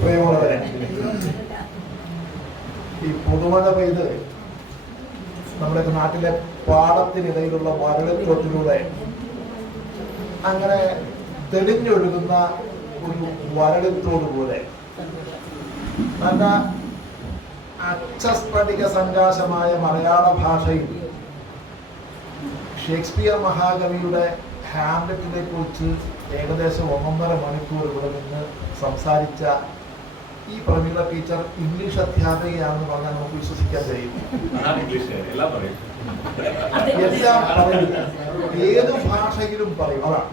പ്രിയമുള്ളവരെ, ഈ പുതുമഴ പെയ്ത് നമ്മുടെ നാട്ടിലെ പാടത്തിനിടയിലുള്ള വരൾച്ചോട്ടിലൂടെ അങ്ങനെ തെളിഞ്ഞൊഴുകുന്ന ഒരു വരളിത്തോടുപോലെ നല്ല അച്ചസ്ഫടിക സങ്കാശമായ മലയാള ഭാഷയിൽ ഷേക്സ്പിയർ മഹാകവിയുടെ ഹാംലെറ്റിനെ കുറിച്ച് ഏകദേശം 1.5 മണിക്കൂർ ഇവിടെ നിന്ന് സംസാരിച്ച ഈ പ്രമീള ടീച്ചർ ഇംഗ്ലീഷ് അധ്യാപികയാണെന്ന് പറഞ്ഞാൽ നമുക്ക് വിശ്വസിക്കാൻ കഴിയും. എല്ലാം പറയും, ഏത് ഭാഷയിലും പറയും. അതാണ്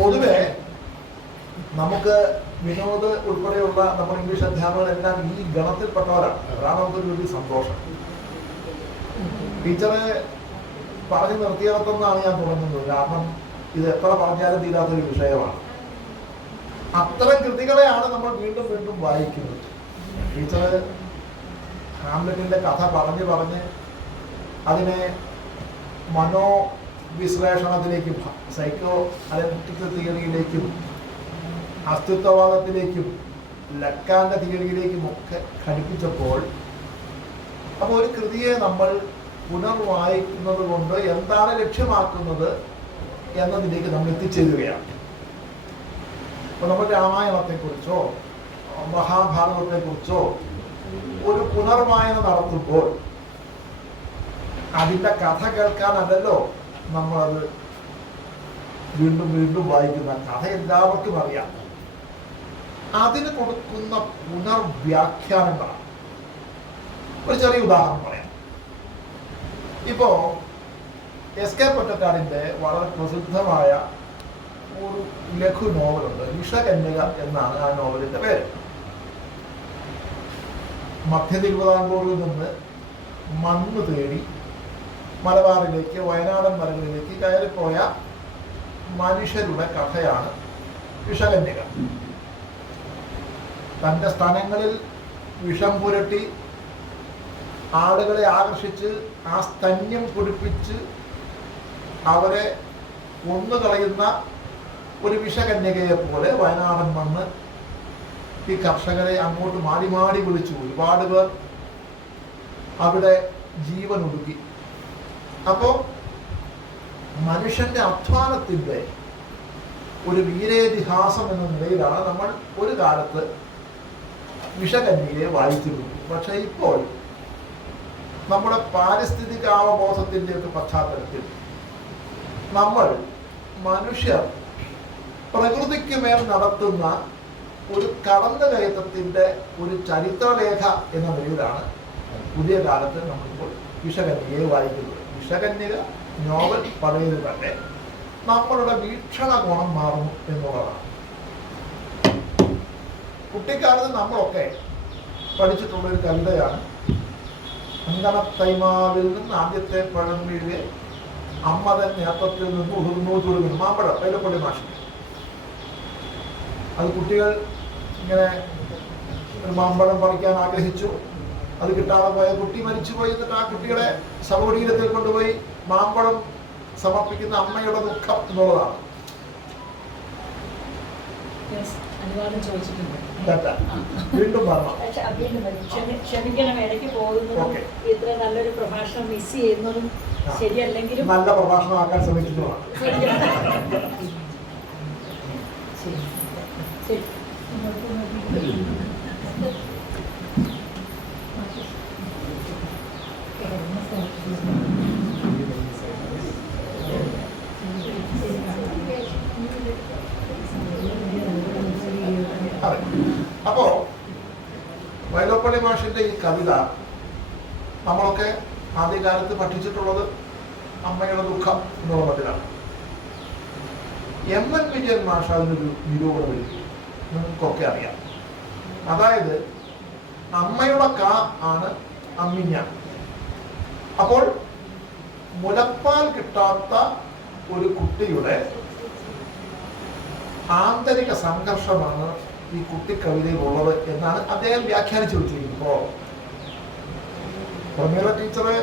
പൊതുവെ നമുക്ക് വിനോദ് ഉൾപ്പെടെയുള്ള നമ്മുടെ ഇംഗ്ലീഷ് അധ്യാപകരെല്ലാം ഈ ഗണത്തിൽപ്പെട്ടവരാണ്. അതാണ് നമുക്കൊരു വലിയ സന്തോഷം. ടീച്ചറെ പറഞ്ഞു നിർത്തിയിടത്തുനിന്നാണ് ഞാൻ തുടങ്ങുന്നത്. കാരണം ഇത് എത്ര പറഞ്ഞാലും തീരാത്തൊരു വിഷയമാണ്. അത്തരം കൃതികളെയാണ് നമ്മൾ വീണ്ടും വീണ്ടും വായിക്കുന്നത്. ടീച്ചറ് ഹാംലെറ്റിന്റെ കഥ പറഞ്ഞ് അതിനെ മനോവിശ്ലേഷണത്തിലേക്കും സൈക്കോ അനലിറ്റിക്കൽ തിയറിയിലേക്കും അസ്തിത്വവാദത്തിലേക്കും ലക്കാന്റെ തിയറിയിലേക്കും ഒക്കെ ഘടിപ്പിച്ചപ്പോൾ അപ്പോൾ ഒരു കൃതിയെ നമ്മൾ പുനർവായിക്കുന്നത് കൊണ്ട് എന്താണ് ലക്ഷ്യമാക്കുന്നത് എന്നതിലേക്ക് നമ്മൾ എത്തിച്ചേരുകയാണ്. അപ്പോൾ നമ്മൾ രാമായണത്തെക്കുറിച്ചോ മഹാഭാരതത്തെക്കുറിച്ചോ ഒരു പുനർവായന നടത്തുമ്പോൾ അതിൻ്റെ കഥ കേൾക്കാനല്ലല്ലോ നമ്മളത് വീണ്ടും വീണ്ടും വായിക്കുന്ന. കഥ എല്ലാവർക്കും അറിയാം. അതിന് കൊടുക്കുന്ന പുനർവ്യാഖ്യാനങ്ങളാണ്. ഒരു ചെറിയ ഉദാഹരണം പറയാം. ഇപ്പോ എസ് കെ പൊറ്റക്കാടിന്റെ വളരെ പ്രസിദ്ധമായ ഒരു ലഘു നോവലുണ്ട്. വിഷകന്യക എന്നാണ് ആ നോവലിന്റെ പേര്. മധ്യ തിരുവിതാംകൂറിൽ നിന്ന് മണ്ണ് തേടി മലബാറിലേക്ക് വയനാടൻ മലകളിലേക്ക് കയറിപ്പോയ മനുഷ്യരുടെ കഥയാണ് വിഷകന്യക. തൻ്റെ സ്ഥലങ്ങളിൽ വിഷം പുരട്ടി ആളുകളെ ആകർഷിച്ച് ആ സ്തന്യം കുടിപ്പിച്ച് അവരെ കൊന്നുകളയുന്ന ഒരു വിഷകന്യകയെ പോലെ വയനാടൻ മണ്ണ് ഈ കർഷകരെ അങ്ങോട്ട് മാടി മാടി വിളിച്ചു. ഒരുപാട് പേർ അവിടെ ജീവൻ ഒടുക്കി. അപ്പോൾ മനുഷ്യന്റെ അധ്വാനത്തിൻ്റെ ഒരു വീരേതിഹാസം എന്ന നിലയിലാണ് നമ്മൾ ഒരു കാലത്ത് വിഷകന്യകയെ വായിച്ചിരുന്നത്. പക്ഷെ ഇപ്പോൾ നമ്മുടെ പാരിസ്ഥിതികാവബോധത്തിൻ്റെ ഒക്കെ പശ്ചാത്തലത്തിൽ നമ്മൾ മനുഷ്യർ പ്രകൃതിക്ക് മേൽ നടത്തുന്ന ഒരു കടന്നുകയറ്റത്തിൻ്റെ ഒരു ചരിത്രരേഖ എന്ന നിലയിലാണ് പുതിയ കാലത്ത് നമ്മളിപ്പോൾ വിഷകന്യകയെ വായിക്കുന്നത്. വിഷകന്യക നോവൽ പഴയത് തന്നെ നമ്മളുടെ വീക്ഷണകോണം മാറുന്നു എന്നുള്ളതാണ്. കുട്ടിക്കാലത്ത് നമ്മളൊക്കെ പഠിച്ചിട്ടുള്ളൊരു കവിതയാണ് അങ്കണത്തൈമാവിൽ നിന്ന് ആദ്യത്തെ പഴം വീഴുക അമ്മ തന്നെ നേത്രത്തിൽ നിന്ന് ഉതിർന്നു ചുടുന്നു. മാമ്പഴം വൈലപ്പള്ളി മാഷ്. അത് കുട്ടികൾ ഇങ്ങനെ ഒരു മാമ്പഴം പറിക്കാൻ ആഗ്രഹിച്ചു. അത് കിട്ടാതെ പോയ കുട്ടി മരിച്ചുപോയി. എന്നിട്ട് ആ കുട്ടികളെ ശവകുടീരത്തിൽ കൊണ്ടുപോയി മാമ്പഴം സമർപ്പിക്കുന്ന അമ്മയുടെ ദുഃഖം എന്നുള്ളതാണ്. വീണ്ടും ക്ഷമിക്കണം, ഇടയ്ക്ക് പോകുന്നതും ഇത്ര നല്ലൊരു പ്രഭാഷണം മിസ് ചെയ്യുന്നതും ശരിയല്ലെങ്കിലും നല്ല പ്രഭാഷണമാക്കാൻ ശ്രമിക്കുന്നതാണ്. അപ്പോ വൈലോപ്പള്ളി മാഷിന്റെ ഈ കവിത നമ്മളൊക്കെ ആദ്യകാലത്ത് പഠിച്ചിട്ടുള്ളത് അമ്മയുടെ ദുഃഖം എന്നുള്ള മട്ടിലാണ്. എം എൻ വിജയൻ മാഷ് അതിനൊരു നിരൂപണം എഴുതി, നിങ്ങൾക്കൊക്കെ അറിയാം. അതായത് അമ്മയുടെ കാ ആണ് അമ്മിഞ്ഞ. അപ്പോൾ മുലപ്പാൽ കിട്ടാത്ത ഒരു കുട്ടിയുടെ ആന്തരിക സംഘർഷമാണ് ഈ കുട്ടിക്കവിതയിൽ ഉള്ളത് എന്നാണ് അദ്ദേഹം വ്യാഖ്യാനിച്ചു വെച്ചിരിക്കുന്നത്. ഇപ്പോൾ പ്രമീള ടീച്ചറ്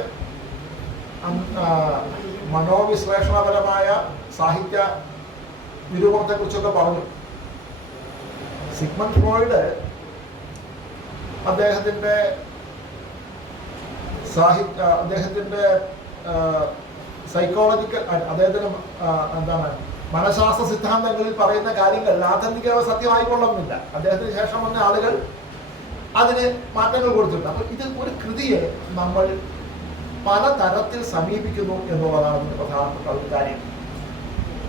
മനോവിശ്ലേഷണപരമായ സാഹിത്യ നിരൂപണത്തെക്കുറിച്ചൊക്കെ പറഞ്ഞു. സിഗ്മണ്ട് ഫ്രോയിഡ് അദ്ദേഹത്തിൻ്റെ സൈക്കോളജിക്കൽ അദ്ദേഹത്തിന് എന്താണ് മനഃശാസ്ത്ര സിദ്ധാന്തങ്ങളിൽ പറയുന്ന കാര്യങ്ങൾ ആത്യന്തികമായി സത്യമായിക്കൊള്ളുന്നില്ല. അദ്ദേഹത്തിന് ശേഷം വന്ന ആളുകൾ അതിന് മാറ്റങ്ങൾ കൊടുത്തിട്ടുണ്ട്. അപ്പോൾ ഇത് ഒരു കൃതിയെ നമ്മൾ പല തരത്തിൽ സമീപിക്കുന്നു എന്നുള്ളതാണ് ഇതിൻ്റെ പ്രധാനപ്പെട്ട ഒരു കാര്യം.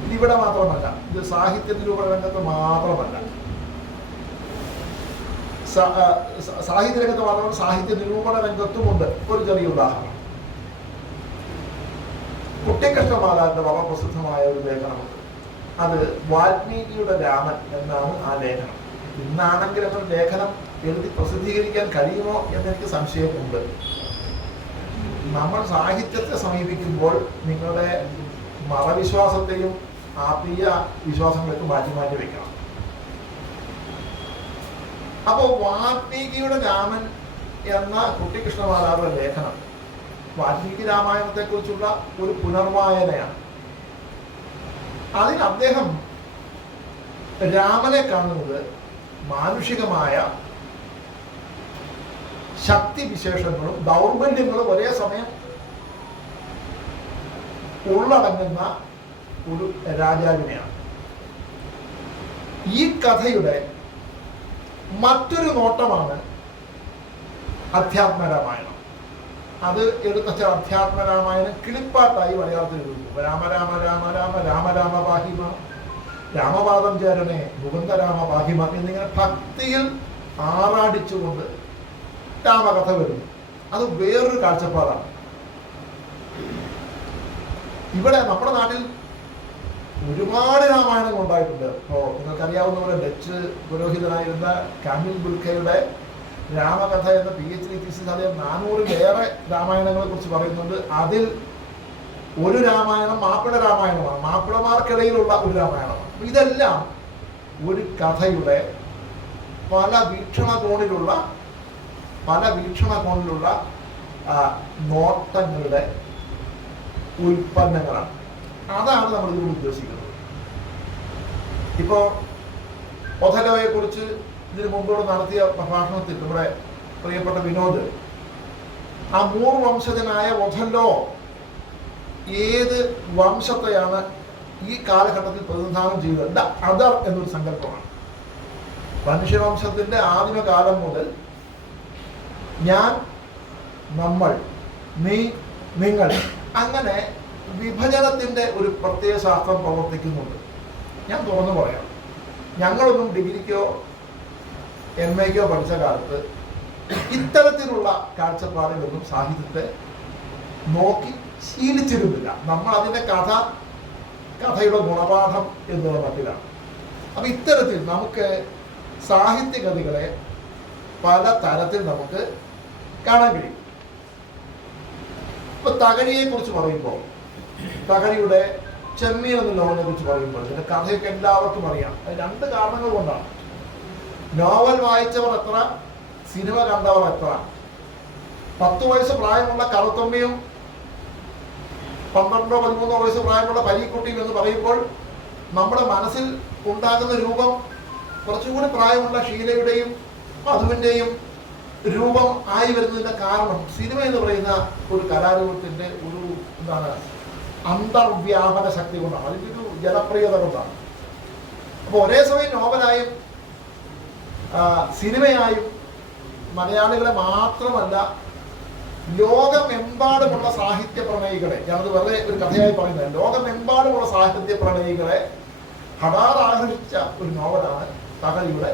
ഇതിവിടെ മാത്രമല്ല, ഇത് സാഹിത്യ നിരൂപണ രംഗത്ത് മാത്രമല്ല, സാഹിത്യ രംഗത്ത് മാത്രമല്ല സാഹിത്യ നിരൂപണ രംഗത്തുമുണ്ട്. ഒരു ചെറിയ ഉദാഹരണം, കുട്ടിക്കൃഷ്ണമാലാന്റെ വളരെ പ്രസിദ്ധമായ ഒരു ലേഖനമുണ്ട്. അത് വാൽമീകിയുടെ രാമൻ എന്നാണ് ആ ലേഖനം. ഇന്നാണെങ്കിലും ഒരു ലേഖനം എഴുതി പ്രസിദ്ധീകരിക്കാൻ കഴിയുമോ എന്നെനിക്ക് സംശയമുണ്ട്. നമ്മൾ സാഹിത്യത്തെ സമീപിക്കുമ്പോൾ നിങ്ങളുടെ മതവിശ്വാസത്തെയും ആത്മീയ വിശ്വാസങ്ങളൊക്കെ മാറ്റി മാറ്റി വെക്കണം. അപ്പോൾ വാൽമീകിയുടെ രാമൻ എന്ന കുട്ടിക്കൃഷ്ണമാലാരുടെ ലേഖനം വാൽമീകി രാമായണത്തെക്കുറിച്ചുള്ള ഒരു പുനർവായനയാണ്. അതിൽ അദ്ദേഹം രാമനെ കാണുന്നത് മാനുഷികമായ ശക്തിവിശേഷങ്ങളും ദൗർബല്യങ്ങളും ഒരേ സമയം ഉള്ളടങ്ങുന്ന ഒരു രാജാവിനെയാണ്. ഈ കഥയുടെ മറ്റൊരു നോട്ടമാണ് അധ്യാത്മരാമായണം. അത് എടുത്ത അധ്യാത്മരാമായണം കിളിപ്പാട്ടായി മലയാളത്തിൽ എഴുതുന്നു. രാമ രാമ രാമ രാമ രാമ രാമ പാഹിമ, രാമപാദം ചേരണേ മുകുന്ദരാമ പാഹിമ എന്നിങ്ങനെ ഭക്തിയിൽ ആറാടിച്ചുകൊണ്ട് രാമകഥ വരുന്നു. അത് വേറൊരു കാഴ്ചപ്പാടാണ്. ഇവിടെ നമ്മുടെ നാട്ടിൽ ഒരുപാട് രാമായണങ്ങൾ ഉണ്ടായിട്ടുണ്ട്. ഇപ്പോൾ നിങ്ങൾക്കറിയാവുന്ന പോലെ ഡച്ച് പുരോഹിതനായിരുന്ന കാമിൽ ബുൽക്കയുടെ രാമകഥ എന്ന PhD തീസിസ് അദ്ദേഹം 400-ലേറെ രാമായണങ്ങളെ കുറിച്ച് പറയുന്നുണ്ട്. അതിൽ ഒരു രാമായണം മാപ്പിള രാമായണമാണ്, മാപ്പിളമാർക്കിടയിലുള്ള ഒരു രാമായണമാണ്. ഇതെല്ലാം ഒരു കഥയുടെ പല വീക്ഷണകോണിലുള്ള നോട്ടങ്ങളുടെ ഉൽപ്പന്നങ്ങളാണ്. അതാണ് നമ്മൾ ഇതിലൂടെ ഉദ്ദേശിക്കുന്നത്. ഇപ്പോൾ ഒഥലോയെ കുറിച്ച് ഇതിനു മുമ്പോട് നടത്തിയ പ്രഭാഷണത്തിൽ നമ്മുടെ പ്രിയപ്പെട്ട വിനോദ്, ആ മൂർ വംശജനായ ഒഥല്ലോ ഏത് വംശത്തെയാണ് ഈ കാലഘട്ടത്തിൽ പ്രതിനിധാനം ചെയ്തത്? ദ അതർ എന്നൊരു സങ്കല്പമാണ്. മനുഷ്യവംശത്തിന്റെ ആദിമകാലം മുതൽ ഞാൻ, നമ്മൾ, നീ, നിങ്ങൾ, അങ്ങനെ വിഭജനത്തിന്റെ ഒരു പ്രത്യേക ശാസ്ത്രം പ്രവർത്തിക്കുന്നുണ്ട്. ഞാൻ തുറന്നു പറയാം, ഞങ്ങളൊന്നും ഡിഗ്രിക്കോ MAക്കോ പഠിച്ച കാലത്ത് ഇത്തരത്തിലുള്ള കാഴ്ചപ്പാടുകളൊന്നും സാഹിത്യത്തെ നോക്കി ശീലിച്ചിരുന്നില്ല. നമ്മൾ അതിൻ്റെ കഥയുടെ ഗുണപാഠം എന്നുള്ള മട്ടിലാണ്. അപ്പം ഇത്തരത്തിൽ നമുക്ക് സാഹിത്യകൃതികളെ പല തരത്തിൽ നമുക്ക് കാണാൻ കഴിയും. ഇപ്പൊ തകഴിയെ കുറിച്ച് പറയുമ്പോൾ, തകഴിയുടെ ചെമ്മീൻ എന്ന നോവലിനെ കുറിച്ച് പറയുമ്പോൾ ഇതിന്റെ കഥയൊക്കെ എല്ലാവർക്കും അറിയാം. അത് 2 കാരണങ്ങൾ കൊണ്ടാണ്. നോവൽ വായിച്ചവർ എത്ര, സിനിമ കണ്ടവർ എത്ര. 10 വയസ്സ് പ്രായമുള്ള കറുത്തമ്മയും 12-13 വയസ്സ് പ്രായമുള്ള പരീക്കുട്ടിയും എന്ന് പറയുമ്പോൾ നമ്മുടെ മനസ്സിൽ ഉണ്ടാകുന്ന രൂപം കുറച്ചുകൂടി പ്രായമുള്ള ഷീലയുടെയും മധുവിൻ്റെയും രൂപം ആയി വരുന്നതിൻ്റെ കാരണം സിനിമ എന്ന് പറയുന്ന ഒരു കലാരൂപത്തിൻ്റെ ഒരു അന്തർവ്യാപന ശക്തി കൊണ്ടാണ്, അതിൻ്റെ ഒരു ജനപ്രിയത കൊണ്ടാണ്. അപ്പോൾ ഒരേ സമയം നോവലായും സിനിമയായും മലയാളികളെ മാത്രമല്ല ലോകമെമ്പാടുമുള്ള സാഹിത്യ പ്രണയികളെ, ഞാനത് വെറുതെ ഒരു കഥയായി പറയുന്നത്, ലോകമെമ്പാടുമുള്ള സാഹിത്യ പ്രണയികളെ ഹഠാത് ആകർഷിച്ച ഒരു നോവലാണ് തകഴിയുടെ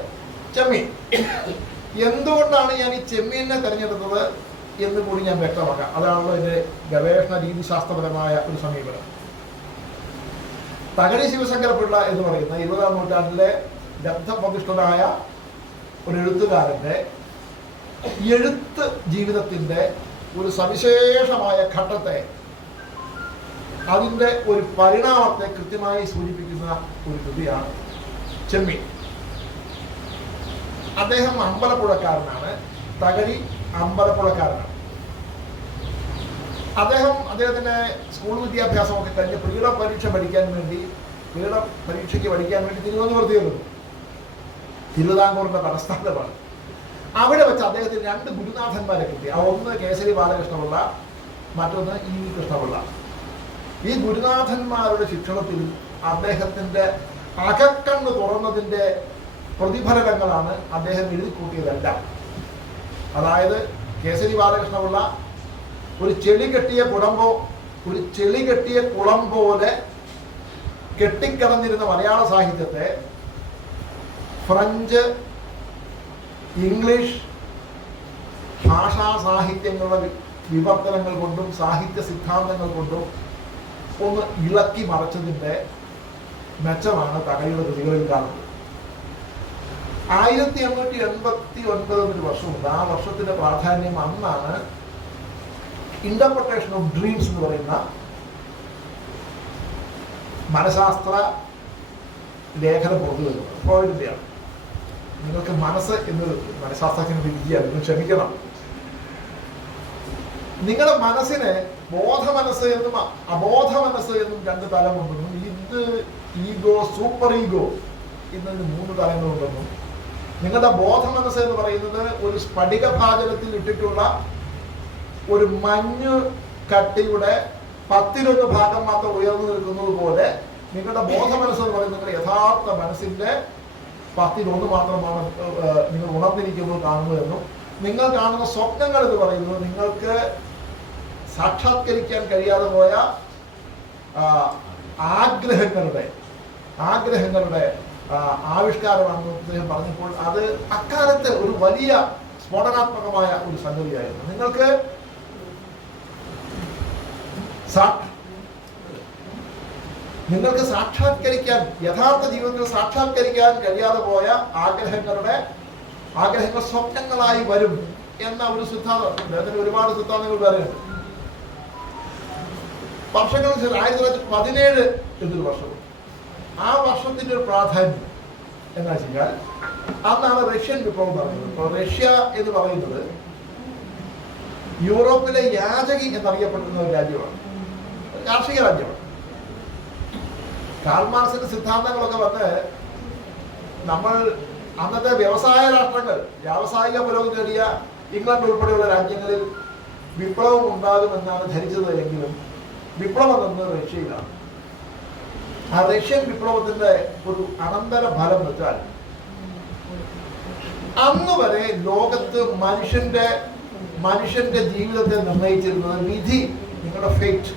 ചെമ്മീൻ. എന്തുകൊണ്ടാണ് ഞാൻ ഈ ചെമ്മീനെ തിരഞ്ഞെടുത്തത് എന്ന് കൂടി ഞാൻ വ്യക്തമാക്കാം. അതാണല്ലോ എൻ്റെ ഗവേഷണ രീതിശാസ്ത്രപരമായ ഒരു സമീപനം. തകഴി ശിവശങ്കരപിള്ള എന്ന് പറയുന്ന 20-ാം നൂറ്റാണ്ടിലെ ലബ്ധപ്രതിഷ്ഠനായ ഒരു എഴുത്തുകാരൻ്റെ എഴുത്ത് ജീവിതത്തിൻ്റെ ഒരു സവിശേഷമായ ഘട്ടത്തെ, അതിൻ്റെ ഒരു പരിണാമത്തെ കൃത്യമായി സൂചിപ്പിക്കുന്ന ഒരു കൃതിയാണ് ചെമ്മീൻ. അദ്ദേഹം അമ്പലപ്പുഴക്കാരനാണ്, തകഴി അമ്പലപ്പുഴക്കാരനാണ്. അദ്ദേഹത്തിന്റെ സ്കൂൾ വിദ്യാഭ്യാസമൊക്കെ കഴിഞ്ഞ് പരീക്ഷയ്ക്ക് പഠിക്കാൻ വേണ്ടി തിരുവനന്തപുരത്ത് വന്നു. തിരുവിതാംകൂറിന്റെ തലസ്ഥാനമാണ്. അവിടെ വെച്ച് അദ്ദേഹത്തിന് 2 ഗുരുനാഥന്മാരെ കിട്ടി. ഒന്ന് കേസരി ബാലകൃഷ്ണപിള്ള, മറ്റൊന്ന് EV കൃഷ്ണപിള്ള. ഈ ഗുരുനാഥന്മാരുടെ ശിക്ഷണത്തിൽ അദ്ദേഹത്തിന്റെ അകക്കണ്ണ് തുറന്നതിന്റെ പ്രതിഫലനങ്ങളാണ് അദ്ദേഹം എഴുതി കൂട്ടിയതെല്ലാം. അതായത് കേസരി ബാലകൃഷ്ണപിള്ള ഒരു ചെളി കെട്ടിയ കുളം പോലെ കെട്ടിക്കിടന്നിരുന്ന മലയാള സാഹിത്യത്തെ ഫ്രഞ്ച്, ഇംഗ്ലീഷ് ഭാഷാ സാഹിത്യങ്ങളുടെ വിവർത്തനങ്ങൾ കൊണ്ടും സാഹിത്യ സിദ്ധാന്തങ്ങൾ കൊണ്ടും ഒന്ന് ഇളക്കി മറച്ചതിൻ്റെ മെച്ചമാണ് തകഴിയുടെ കൃതികളിൽ കാണുന്നത്. 1889 ഒരു വർഷമുണ്ട്. ആ വർഷത്തിന്റെ പ്രാധാന്യം അന്നാണ് ഇന്റർപ്രിട്ടേഷൻ ഓഫ് ഡ്രീംസ് എന്ന് പറയുന്ന മനഃശാസ്ത്ര ലേഖനം പുറത്തു വരുന്നത്. ഫ്രോയിഡിന്റെയാണ്. നിങ്ങൾക്ക് മനസ്സ് എന്ന് മനഃശാസ്ത്രജ്ഞന് വിധിയാണ്, നിങ്ങൾ ക്ഷമിക്കണം. നിങ്ങളുടെ മനസ്സിന് ബോധമനസ്സ് എന്നും അബോധ മനസ്സ് എന്നും 2 തലമുണ്ടെന്നും ഇത് ഈഗോ, സൂപ്പർ ഈഗോ എന്നതിന് 3 തലങ്ങളുണ്ടെന്നും നിങ്ങളുടെ ബോധമനസ്സ് എന്ന് പറയുന്നത് ഒരു സ്ഫടികഭാജനത്തിൽ ഇട്ടിട്ടുള്ള ഒരു മഞ്ഞ് കട്ടിയുടെ 10-1 ഭാഗം മാത്രം ഉയർന്നു നിൽക്കുന്നത് പോലെ നിങ്ങളുടെ ബോധമനസ്സ് എന്ന് പറയുന്നത് നിങ്ങളുടെ യഥാർത്ഥ മനസ്സിന്റെ 10-1 മാത്രമാണ് നിങ്ങൾ ഉണർന്നിരിക്കുന്നത് കാണുന്നതെന്നും നിങ്ങൾ കാണുന്ന സ്വപ്നങ്ങൾ എന്ന് പറയുന്നത് നിങ്ങൾക്ക് സാക്ഷാത്കരിക്കാൻ കഴിയാതെ പോയ ആഗ്രഹങ്ങളുടെ ആവിഷ്കാരമാണെന്ന് അദ്ദേഹം പറഞ്ഞപ്പോൾ അത് അക്കാലത്ത് ഒരു വലിയ സ്ഫോടനാത്മകമായ ഒരു സംഗതിയായിരുന്നു. നിങ്ങൾക്ക് സാക്ഷാത്കരിക്കാൻ, യഥാർത്ഥ ജീവിതത്തിൽ സാക്ഷാത്കരിക്കാൻ കഴിയാതെ പോയ ആഗ്രഹങ്ങൾ സ്വപ്നങ്ങളായി വരും എന്ന ഒരു സിദ്ധാന്തം. അദ്ദേഹത്തിന് ഒരുപാട് സിദ്ധാന്തങ്ങൾ വേറെയുണ്ട്. വർഷങ്ങൾക്ക് ശേഷം 1917 എന്നൊരു വർഷവും ആ വർഷത്തിന്റെ ഒരു പ്രാധാന്യം എന്താ വെച്ചാൽ അന്നാണ് റഷ്യൻ വിപ്ലവം പറയുന്നത്. ഇപ്പോൾ റഷ്യ എന്ന് പറയുന്നത് യൂറോപ്പിലെ യാചകി എന്നറിയപ്പെടുന്ന ഒരു രാജ്യമാണ്, കാർഷിക രാജ്യമാണ്. കാൾ മാർക്സിന്റെ സിദ്ധാന്തങ്ങളൊക്കെ വന്ന് നമ്മൾ അന്നത്തെ വ്യവസായ രാഷ്ട്രങ്ങൾ, വ്യാവസായിക പുരോഗതി നേടിയ ഇംഗ്ലണ്ട് ഉൾപ്പെടെയുള്ള രാജ്യങ്ങളിൽ വിപ്ലവം ഉണ്ടാകുമെന്നാണ് ധരിച്ചത്. എങ്കിലും വിപ്ലവം എന്നത് റഷ്യയിലാണ്. ആ റഷ്യൻ വിപ്ലവത്തിന്റെ ഒരു അനന്തര ഫലം വെച്ചാൽ അന്ന് വരെ ലോകത്ത് മനുഷ്യന്റെ ജീവിതത്തെ നിർണയിച്ചിരുന്നത് വിധി, നിങ്ങളുടെ ഫേറ്റ്.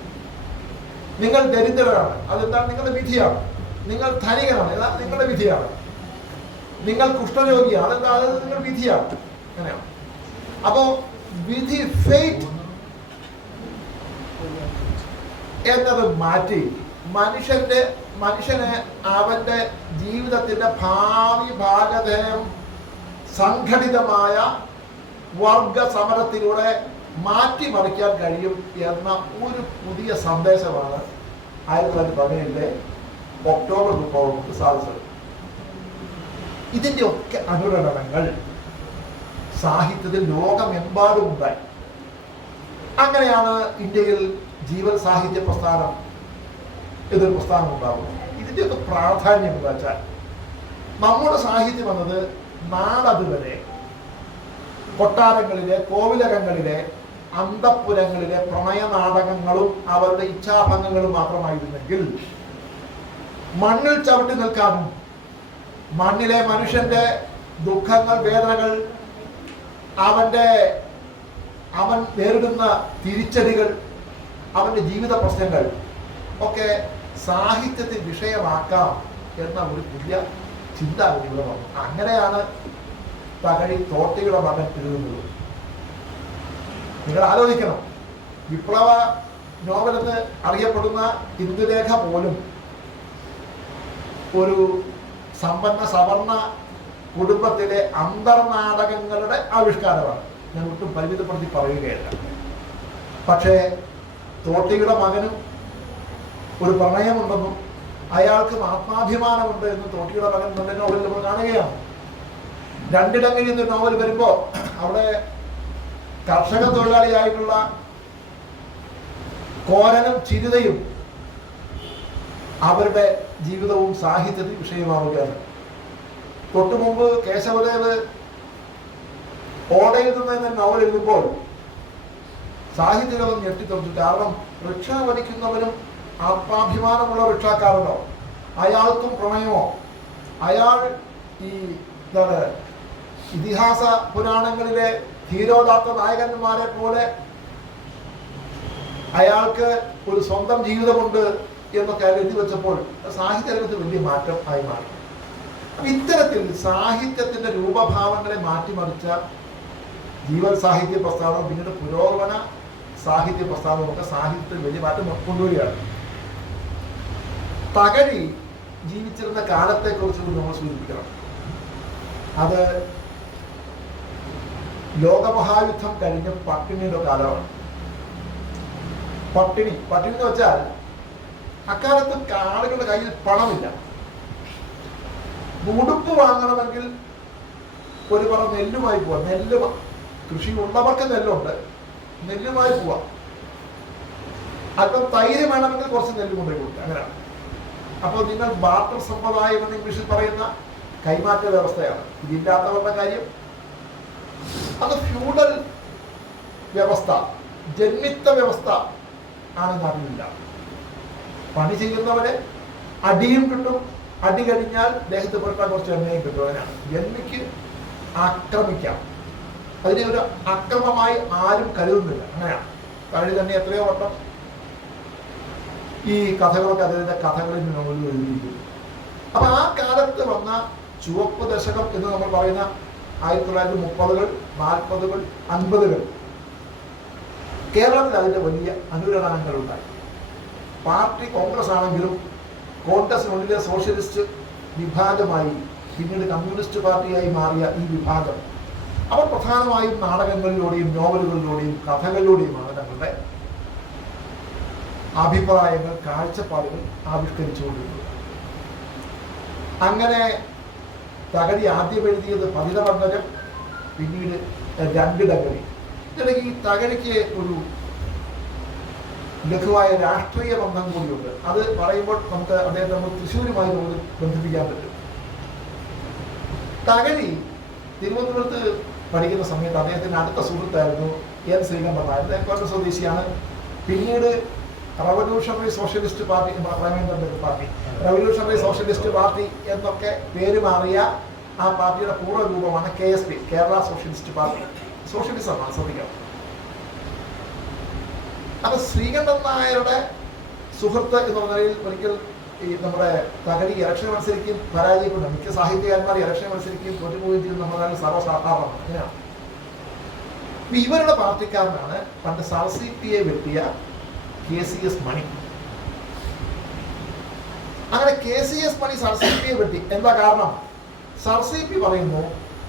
നിങ്ങൾ ദരിദ്രരാണ്, അതെന്താണ്? നിങ്ങളുടെ വിധിയാണ്. നിങ്ങൾ ധനികനാണ്, അതാണ് നിങ്ങളുടെ വിധിയാണ്. നിങ്ങൾ കുഷ്ഠരോഗിയാണ്, അതെന്താ? അത് നിങ്ങളുടെ വിധിയാണ്. അങ്ങനെയാണ്. അപ്പോ വിധി, ഫേറ്റ് എന്നത് മാറ്റി മനുഷ്യനെ അവന്റെ ജീവിതത്തിന്റെ ഭാവി ഭാഗധേയം സംഘടിതമായ വർഗ സമരത്തിലൂടെ മാറ്റിമറിക്കാൻ കഴിയും എന്ന ഒരു പുതിയ സന്ദേശമാണ് 1917 ഒക്ടോബർ വിപ്ലവം കൊണ്ട് സാധിച്ചത്. ഇതിന്റെ ഒക്കെ അനുരണനങ്ങൾ സാഹിത്യത്തിൽ ലോകമെമ്പാടും ഉണ്ടായി. അങ്ങനെയാണ് ഇന്ത്യയിൽ ജീവൻ സാഹിത്യ പ്രസ്ഥാനം എന്നൊരു പ്രസ്ഥാനം ഉണ്ടാകുന്നത്. ഇതിന്റെയൊക്കെ പ്രാധാന്യം എന്താ വെച്ചാൽ നമ്മുടെ സാഹിത്യം എന്നത് നാളതുവരെ കൊട്ടാരങ്ങളിലെ, കോവിലകങ്ങളിലെ, അന്തഃപുരങ്ങളിലെ പ്രണയ നാടകങ്ങളും അവരുടെ ഇച്ഛാഭംഗങ്ങളും മാത്രമായിരുന്നെങ്കിൽ മണ്ണിൽ ചവിട്ടി നിൽക്കാനും മണ്ണിലെ മനുഷ്യന്റെ ദുഃഖങ്ങൾ, വേദനകൾ, അവൻ നേരിടുന്ന തിരിച്ചടികൾ, അവന്റെ ജീവിത പ്രശ്നങ്ങൾ ഒക്കെ സാഹിത്യത്തിൽ വിഷയമാക്കാം എന്ന ഒരു പുതിയ ചിന്താഗതി ഇവിടെ വന്നു. അങ്ങനെയാണ് തകഴി തോട്ടിയുടെ മകൻ എഴുതുന്നത്. നിങ്ങൾ ആലോചിക്കണം, വിപ്ലവ നോവൽ എന്ന് അറിയപ്പെടുന്ന ഇന്ദുലേഖ പോലും ഒരു സമ്പന്ന സവർണ കുടുംബത്തിലെ അന്തർനാടകങ്ങളുടെ ആവിഷ്കാരമാണ്. ഞാൻ ഒട്ടും പരിമിതപ്പെടുത്തി പറയുകയല്ല. പക്ഷേ തോട്ടിയുടെ മകനും ഒരു പ്രണയമുണ്ടെന്നും അയാൾക്ക് ആത്മാഭിമാനമുണ്ട് എന്ന് തോട്ടിയുടെ മകൻ എന്ന നോവലിൽ നമ്മൾ കാണുകയാണ്. രണ്ടിടങ്ങളിൽ നിന്ന് നോവൽ വരുമ്പോ അവിടെ കർഷക തൊഴിലാളിയായിട്ടുള്ള കോരനും ചിരിതയും അവരുടെ ജീവിതവും സാഹിത്യത്തിൽ വിഷയമാവുകയാണ്. തൊട്ടു മുമ്പ് കേശവദേവ് ഓടയിൽ നിന്ന് നോവൽ എഴുതുമ്പോൾ സാഹിത്യലോകം ഞെട്ടിത്തെറിച്ചു. കാരണം റിക്ഷ വലിക്കുന്നവനും ആത്മാഭിമാനമുള്ള റിക്ഷക്കാരനോ, അയാൾക്കും പ്രണയമോ, അയാൾ ഈ എന്താണ് ഇതിഹാസ പുരാണങ്ങളിലെ ധീരോദാത്ത നായകന്മാരെ പോലെ അയാൾക്ക് ഒരു സ്വന്തം ജീവിതമുണ്ട് എന്നൊക്കെ അയാൾ എഴുതി വെച്ചപ്പോൾ സാഹിത്യ രംഗത്ത് വലിയ മാറ്റം ആയി മാറി. ഇത്തരത്തിൽ സാഹിത്യത്തിന്റെ രൂപഭാവങ്ങളെ മാറ്റിമറിച്ച ജീവൻ സാഹിത്യ പ്രസ്ഥാനവും പിന്നീട് പുരോഗമന സാഹിത്യ പ്രസ്ഥാനവും ഒക്കെ സാഹിത്യത്തിൽ വലിയ മാറ്റം കൊണ്ടുവരികയാണ്. തകഴി ജീവിച്ചിരുന്ന കാലത്തെക്കുറിച്ച് നമ്മൾ സൂചിപ്പിക്കണം. അത് ലോകമഹായുദ്ധം കഴിഞ്ഞ പട്ടിണിയുടെ കാലമാണ്. പട്ടിണി എന്ന് വെച്ചാൽ അക്കാലത്ത് ആളുകളുടെ കയ്യിൽ പണമില്ല. ഉടുപ്പ് വാങ്ങണമെങ്കിൽ ഒരു പറ നെല്ലുമായി പോവാം. നെല്ല് കൃഷി ഉള്ളവർക്ക് നെല്ലുണ്ട്, നെല്ലുമായി പോവാം. അല്പം തൈര് വേണമെങ്കിൽ കുറച്ച് നെല്ല് കൊണ്ടുപോയി കൊടുക്കുക. അങ്ങനെയാണ്. അപ്പോൾ നിങ്ങൾ ബാർട്ടർ സമ്പ്രദായം എന്ന് ഇംഗ്ലീഷിൽ പറയുന്ന കൈമാറ്റ വ്യവസ്ഥയാണ്. ഇതില്ലാത്തവരുടെ കാര്യം അത് ഫ്യൂഡൽ വ്യവസ്ഥ, ജന്മിത്ത വ്യവസ്ഥ ആണ് നാട്ടിലില്ല. പണി ചെയ്യുന്നവരെ അടിയും കിട്ടും, അടി കഴിഞ്ഞാൽ ദേഹത്ത് പുരട്ടാൻ കുറച്ച് എണ്ണയും കിട്ടും. അങ്ങനെയാണ്. ജന്മിക്ക് ആക്രമിക്കാം, അതിനെ ഒരു അക്രമമായി ആരും കരുതുന്നില്ല. അങ്ങനെയാണ്. തഴി തന്നെ എത്രയോ വട്ടം ഈ കഥകളൊക്കെ അദ്ദേഹത്തിന്റെ കഥകളിൽ നോവൽ എഴുതിയിരിക്കുന്നു. അപ്പൊ ആ കാലത്ത് വന്ന ചുവപ്പ് ദശകം എന്ന് നമ്മൾ പറയുന്ന 1930-കൾ 40-കൾ 50-കൾ കേരളത്തിൽ അതിന്റെ വലിയ അനുരണനങ്ങൾ ഉണ്ടായി. പാർട്ടി കോൺഗ്രസ് ആണെങ്കിലും കോൺഗ്രസിനുള്ളിലെ സോഷ്യലിസ്റ്റ് വിഭാഗമായി പിന്നീട് കമ്മ്യൂണിസ്റ്റ് പാർട്ടിയായി മാറിയ ഈ വിഭാഗം അവർ പ്രധാനമായും നാടകങ്ങളിലൂടെയും നോവലുകളിലൂടെയും കഥകളിലൂടെയുമാണ് തങ്ങളുടെ അഭിപ്രായങ്ങൾ, കാഴ്ചപ്പാടുകൾ ആവിഷ്കരിച്ചുകൊണ്ടിരുന്നത്. അങ്ങനെ തകഴി ആദ്യം എഴുതിയത് പതിതപങ്കജം, പിന്നീട് രണ്ട് ഡഗരി. ഇതിലേക്ക് ഈ തകഴിക്ക് ഒരു ലഘുവായ രാഷ്ട്രീയ ബന്ധം കൂടിയുണ്ട്. അത് പറയുമ്പോൾ നമുക്ക് അദ്ദേഹത്തെ നമ്മൾ തൃശ്ശൂരുമായി നമുക്ക് ബന്ധിപ്പിക്കാൻ പറ്റും. തകഴി തിരുവനന്തപുരത്ത് പഠിക്കുന്ന സമയത്ത് അദ്ദേഹത്തിന്റെ അടുത്ത സുഹൃത്തായിരുന്നു എൻ ശ്രീകണ്ഠൻ നായർ. കോൺഗ്രസ് സ്വദേശിയാണ്. പിന്നീട് റവല്യൂഷണറി സോഷ്യലിസ്റ്റ് പാർട്ടി, പ്രേമേന്ദ്രന്റെ പാർട്ടി, റവല്യൂഷണറി സോഷ്യലിസ്റ്റ് പാർട്ടി എന്നൊക്കെ പേര് മാറിയ ആ പാർട്ടിയുടെ പൂർവ്വരൂപമാണ് KSP, കേരള സോഷ്യലിസ്റ്റ് പാർട്ടി. സോഷ്യലിസമാണ്, ശ്രദ്ധിക്കണം. അപ്പൊ ശ്രീകണ്ഠൻ നായരുടെ സുഹൃത്ത് എന്ന് പറഞ്ഞാൽ ഒരിക്കൽ ഈ നമ്മുടെ തകഴി ഇലക്ഷൻ മത്സരിക്കുകയും പരാജയപ്പെടും. മിക്ക സാഹിത്യകാരന്മാർ ഇലക്ഷൻ മത്സരിക്കുകയും തോറ്റുപോവുകയും ചെയ്യുന്ന പറഞ്ഞാൽ സർവ്വസാധാരണമാണ്. അങ്ങനെയാണ്. ഇവരുടെ പാർട്ടിക്കാരനാണ് പണ്ട് SRCPയെ വെട്ടിയ KCS മണി. അങ്ങനെ KCS മണി SRCPയെ വെട്ടി. എന്താ കാരണം? SRCP പറയുന്നു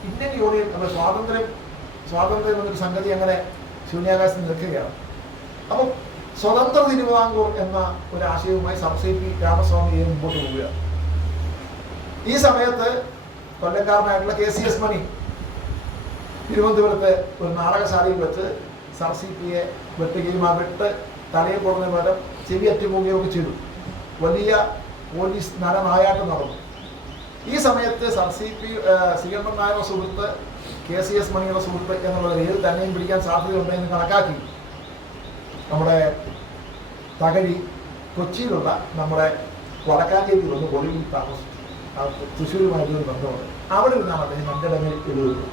ഇന്ത്യൻ യൂണിയൻ എന്ന സ്വാതന്ത്ര്യം എന്നൊരു സംഗതി അങ്ങനെ ശൂന്യാകാശത്ത് നിൽക്കുകയാണ്. അപ്പം സ്വതന്ത്ര തിരുവിതാംകൂർ എന്ന ഒരു ആശയവുമായി SRCP രാമസ്വാമിയെ മുമ്പോട്ട് പോവുക. ഈ സമയത്ത് കൊല്ലംകാരനായിട്ടുള്ള KCS മണി തിരുവനന്തപുരത്ത് ഒരു നാടകശാലയിൽ വെച്ച് SRCPയെ വെട്ടുകയും ആ വെട്ട് തലയിൽ കൊടുന്ന പകരം ചെവി അറ്റുപോവുകയൊക്കെ ചെയ്തു. വലിയ പോലീസ് നരനായാട്ടം നടന്നു. ഈ സമയത്ത് SRCP ശ്രീകണ്ഠൻ നായരുടെ സുഹൃത്ത് KCS മണിയുടെ സുഹൃത്ത് എന്നുള്ളത് ഏത് തന്നെയും പിടിക്കാൻ സാധ്യതയുണ്ടെന്ന് കണക്കാക്കി നമ്മുടെ തകഴി കൊച്ചിയിലുള്ള നമ്മുടെ വടക്കാഞ്ചേരിയിൽ ഒന്ന് ഒളിവിൽ താമസിച്ചു. തൃശ്ശൂരുമായിട്ടൊരു ബന്ധമുണ്ട്. അവിടെ നിന്നാണ് അദ്ദേഹം മഞ്ചടങ്ങിൽ എഴുതുന്നത്.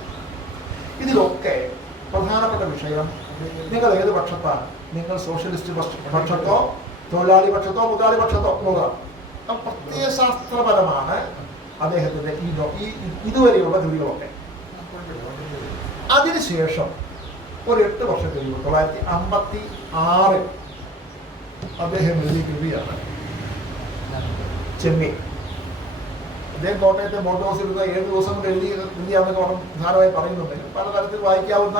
ഇതിലൊക്കെ പ്രധാനപ്പെട്ട വിഷയം നിങ്ങൾ ഏത് പക്ഷത്താണ്? നിങ്ങൾ സോഷ്യലിസ്റ്റ് പക്ഷത്തോ തൊഴിലാളി പക്ഷത്തോ മുതലാളി പക്ഷത്തോ എന്നുള്ളതാണ്. പ്രത്യയശാസ്ത്രപരമാണ് അദ്ദേഹത്തിന്റെ ഈ ഇതുവരെയുള്ള കൃതികളൊക്കെ. അതിനുശേഷം ഒരു 8 വർഷം കഴിയുമ്പോൾ 1956 അദ്ദേഹം എഴുതിയ കൃതിയാണ് ചെമ്മീൻ. അദ്ദേഹം കോട്ടയത്തെ ബോട്ട് ഹൗസിൽ ഇരുന്ന 7 ദിവസം കൊണ്ട് എഴുതിയ കൃതിയാണെന്നൊക്കെ ധാരാളമായി പറയുന്നുണ്ടെങ്കിൽ പലതരത്തിൽ വായിക്കാവുന്ന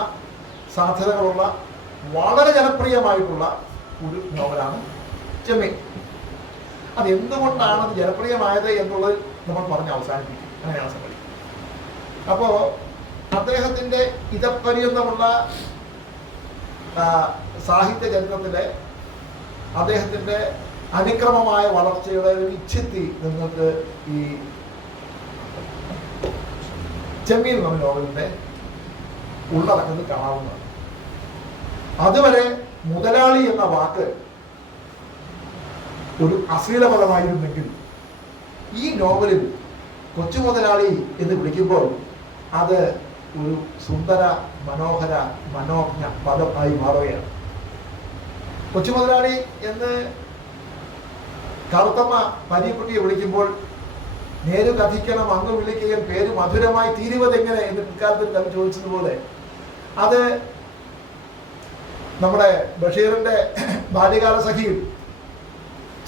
സാധ്യതകളുള്ള വളരെ ജനപ്രിയമായിട്ടുള്ള ഒരു നോവലാണ് ചെമ്മീൻ. അതെന്തുകൊണ്ടാണ് അത് ജനപ്രിയമായത് എന്നുള്ളത് നമ്മൾ പറഞ്ഞ് അവസാനിപ്പിക്കും. അങ്ങനെയാണ് സംഭവിക്കുന്നത്. അപ്പോൾ അദ്ദേഹത്തിന്റെ ഇതപര്യന്തമുള്ള സാഹിത്യ ചരിത്രത്തിലെ അദ്ദേഹത്തിന്റെ അനുക്രമമായ വളർച്ചയുടെ ഒരു വിച്ഛിത്തി നിങ്ങൾക്ക് ഈ ചെമ്മീൻ എന്ന നോവലിന്റെ ഉള്ളടക്കത്തിൽ കാണാവുന്നതാണ്. അതുവരെ മുതലാളി എന്ന വാക്ക് ഒരു അശ്ലീല പദമായിരുന്നെങ്കിൽ ഈ നോവലിൽ കൊച്ചു മുതലാളി എന്ന് വിളിക്കുമ്പോൾ അത് ഒരു സുന്ദര മനോഹര മനോജ്ഞ പദമായി മാറുകയാണ്. കൊച്ചു മുതലാളി എന്ന് കറുത്തമ്മ പരീക്കുട്ടിയെ വിളിക്കുമ്പോൾ നേരു കഥിക്കണം അങ്ങ് വിളിക്കുകയും പേര് മധുരമായി തീരുവതെങ്ങനെ എന്ന് പിൽക്കാലത്തിൽ കവി ചോദിച്ചതുപോലെ അത് നമ്മുടെ ബഷീറിന്റെ ബാല്യകാല സഖിയിൽ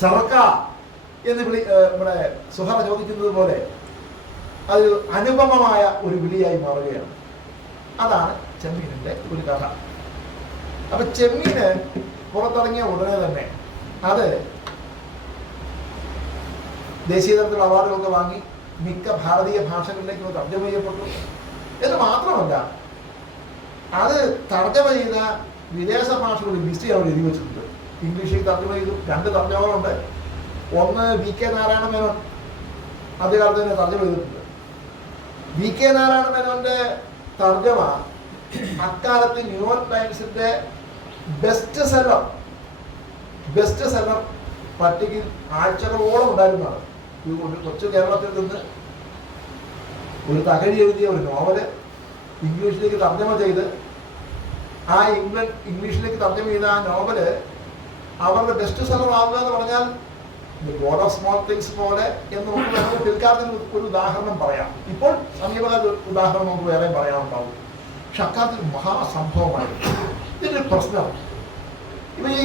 ചറക്ക എന്ന് നമ്മുടെ സുഹറ ചോദിക്കുന്നത് പോലെ അത് അനുപമമായ ഒരു വിളിയായി മാറുകയാണ്. അതാണ് ചെമ്മീനിന്റെ ഒരു കഥ. അപ്പൊ ചെമ്മീന് പുറത്തിറങ്ങിയ ഉടനെ തന്നെ അത് ദേശീയ തലത്തിലുള്ള അവാർഡുകളൊക്കെ വാങ്ങി മിക്ക ഭാരതീയ ഭാഷകളിലേക്ക് തർജ്ജമ ചെയ്യപ്പെട്ടു എന്ന് മാത്രമല്ല, അത് തർജ്ജമ ചെയ്ത വിദേശ ഭാഷകളുടെ ലിസ്റ്റ് അവർ എഴുതി വെച്ചിട്ടുണ്ട്. ഇംഗ്ലീഷിൽ തർജ്ജമ ചെയ്തു 2 തർജ്ജമകളുണ്ട്. ഒന്ന് VK നാരായണ മേനോൻ ആദ്യകാലത്ത് തന്നെ തർജ്ജമ ചെയ്തിട്ടുണ്ട്. VK നാരായണ മേനോന്റെ തർജ്ജമ അക്കാലത്ത് ന്യൂയോർക്ക് ടൈംസിന്റെ ബെസ്റ്റ് സെല്ലർ പട്ടികയിൽ ആഴ്ചകളോളം ഉണ്ടായിരുന്നതാണ്. ഒരു കൊച്ചു കേരളത്തിൽ നിന്ന് ഒരു തകഴി എഴുതിയ ഒരു നോവല് ഇംഗ്ലീഷിലേക്ക് തർജ്ജമ ചെയ്ത് ആ ഇംഗ്ലീഷിലേക്ക് തർജ്ജമ ചെയ്ത ആ നോവല് അവരുടെ ബെസ്റ്റ് സെല്ലർ ആവുക എന്ന് പറഞ്ഞാൽ ഗോഡ് ഓഫ് സ്മോൾ തിങ്സ് പോലെ എന്ന് നമുക്ക് പിൽക്കാലത്തിന് ഒരു ഉദാഹരണം പറയാം. ഇപ്പോൾ സമീപകാല ഉദാഹരണം നമുക്ക് വേറെ പറയാനുണ്ടാവും. പക്ഷെ അക്കാലത്തിൽ മഹാസംഭവമായിരുന്നു. ഇതിന്റെ പ്രശ്നം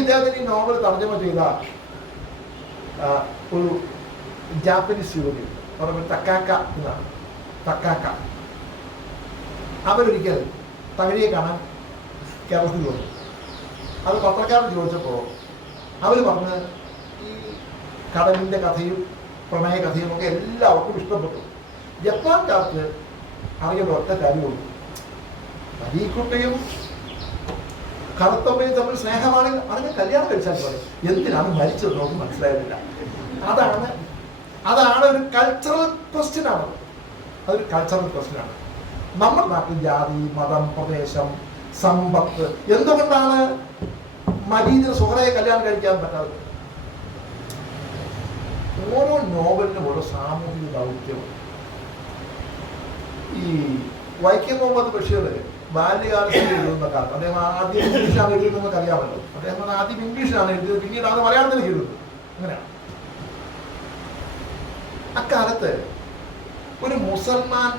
ഇദ്ദേഹത്തിന് ഈ നോവൽ തർജ്ജമ ചെയ്ത ഒരു ജാപ്പനീസ് യുവതി പറയുമ്പോൾ തക്കാക്ക എന്നാണ്. തക്കാക്ക അവരൊരിക്കൽ തകഴിയെ കാണാൻ കേരളത്തിൽ വന്നു. അത് പത്രക്കാരൻ ചോദിച്ചപ്പോൾ അവർ പറഞ്ഞ് ഈ കടലിൻ്റെ കഥയും പ്രണയ കഥയും ഒക്കെ എല്ലാവർക്കും ഇഷ്ടപ്പെട്ടു. ജപ്പാൻകാർക്ക് അറിയുന്ന ഒറ്റ കാര്യമുള്ളൂ, പരീക്കുട്ടിയും കറുത്തമ്മയും തമ്മിൽ സ്നേഹമാണെങ്കിൽ അതിനെ കല്യാണം കഴിച്ചാൽ പോലെ. എന്തിനാണ് മരിച്ചത് നമുക്ക് മനസ്സിലായിട്ടില്ല. അതാണ് ഒരു കൾച്ചറൽ ക്വസ്റ്റ്യൻ ആണ്. അതൊരു കൾച്ചറൽ ക്വസ്റ്റ്യൻ ആണ്. നമ്മുടെ നാട്ടിൽ ജാതി, മതം, പ്രദേശം, സമ്പത്ത് എന്തുകൊണ്ടാണ് മരീദിന് സുഹറയെ കല്യാണം കഴിക്കാൻ പറ്റാത്തത്? ഓരോ നോവലിനും ഓരോ സാമൂഹിക ദൗത്യവും. ഈ വൈക്കം മുഹമ്മദ് ബഷീർ ബാല്യകാലത്തിൽ എഴുതുന്ന കാലത്ത് അദ്ദേഹം ആദ്യം ഇംഗ്ലീഷാണ് എഴുതുന്നതെന്ന് അറിയാമല്ലോ. അദ്ദേഹം ആദ്യം ഇംഗ്ലീഷിലാണ് എഴുതിയത്, പിന്നീടാണ് മലയാളത്തിൽ എഴുതുന്നത്. അങ്ങനെയാണ്. അക്കാലത്ത് ഒരു മുസൽമാൻ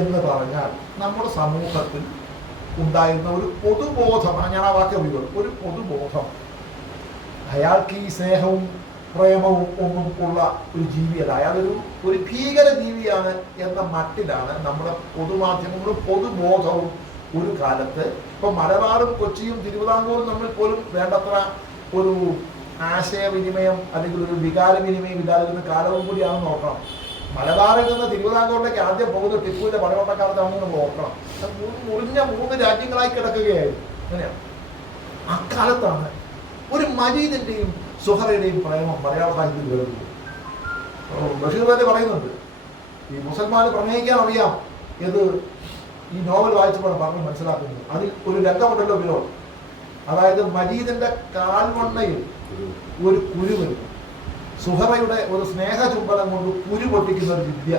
എന്ന് പറഞ്ഞാൽ നമ്മുടെ സമൂഹത്തിൽ ഉണ്ടായിരുന്ന ഒരു പൊതുബോധമാണ്. ഞാൻ ആ വാക്ക് ഉപയോഗിക്കും, ഒരു പൊതുബോധം. അയാൾക്ക് ഈ സ്നേഹവും പ്രേമവും ഒന്നും ഉള്ള ഒരു ജീവിയല്ല, അയാളൊരു ഭീകര ജീവിയാണ് എന്ന മട്ടിലാണ് നമ്മുടെ പൊതുമാധ്യമങ്ങളും പൊതുബോധവും ഒരു കാലത്ത്. ഇപ്പൊ മലബാറും കൊച്ചിയും തിരുവിതാംകൂറും തമ്മിൽ പോലും വേണ്ടത്ര ഒരു ആശയവിനിമയം അല്ലെങ്കിൽ ഒരു വികാരവിനിമയം ഇല്ലാതിരുന്ന കാലവും കൂടിയാണ് നോക്കണം. മലബാറിൽ നിന്ന് തിരുവിതാംകൂറിലേക്ക് ആദ്യം പോകുന്ന ടിപ്പുവിന്റെ പടയോട്ടക്കാലത്താണെന്ന് നമ്മൾ ഓർക്കണം. മുറിഞ്ഞ 3 രാജ്യങ്ങളായി കിടക്കുകയായിരുന്നു. അങ്ങനെയാണ്. അക്കാലത്താണ് ഒരു മരീദിന്റെയും സുഹറയുടെയും പ്രേമം മലയാള സാഹിത്യത്തിൽ വരുന്നത്. ബഷീർ തന്നെ പറയുന്നുണ്ട്, ഈ മുസൽമാന് പ്രണയിക്കാൻ അറിയാം എന്ന് ഈ നോവൽ വായിച്ചപ്പോൾ പറഞ്ഞ് മനസ്സിലാക്കുന്നത്. അതിൽ ഒരു രംഗമുണ്ടല്ലോ വിനോദ്, അതായത് മരീദിന്റെ കാൽവണ്ണയിൽ ഒരു കുരു വരുന്നു. സുഹറയുടെ ഒരു സ്നേഹ ചുംബനം കൊണ്ട് കുരു പൊട്ടിക്കുന്ന ഒരു വിദ്യ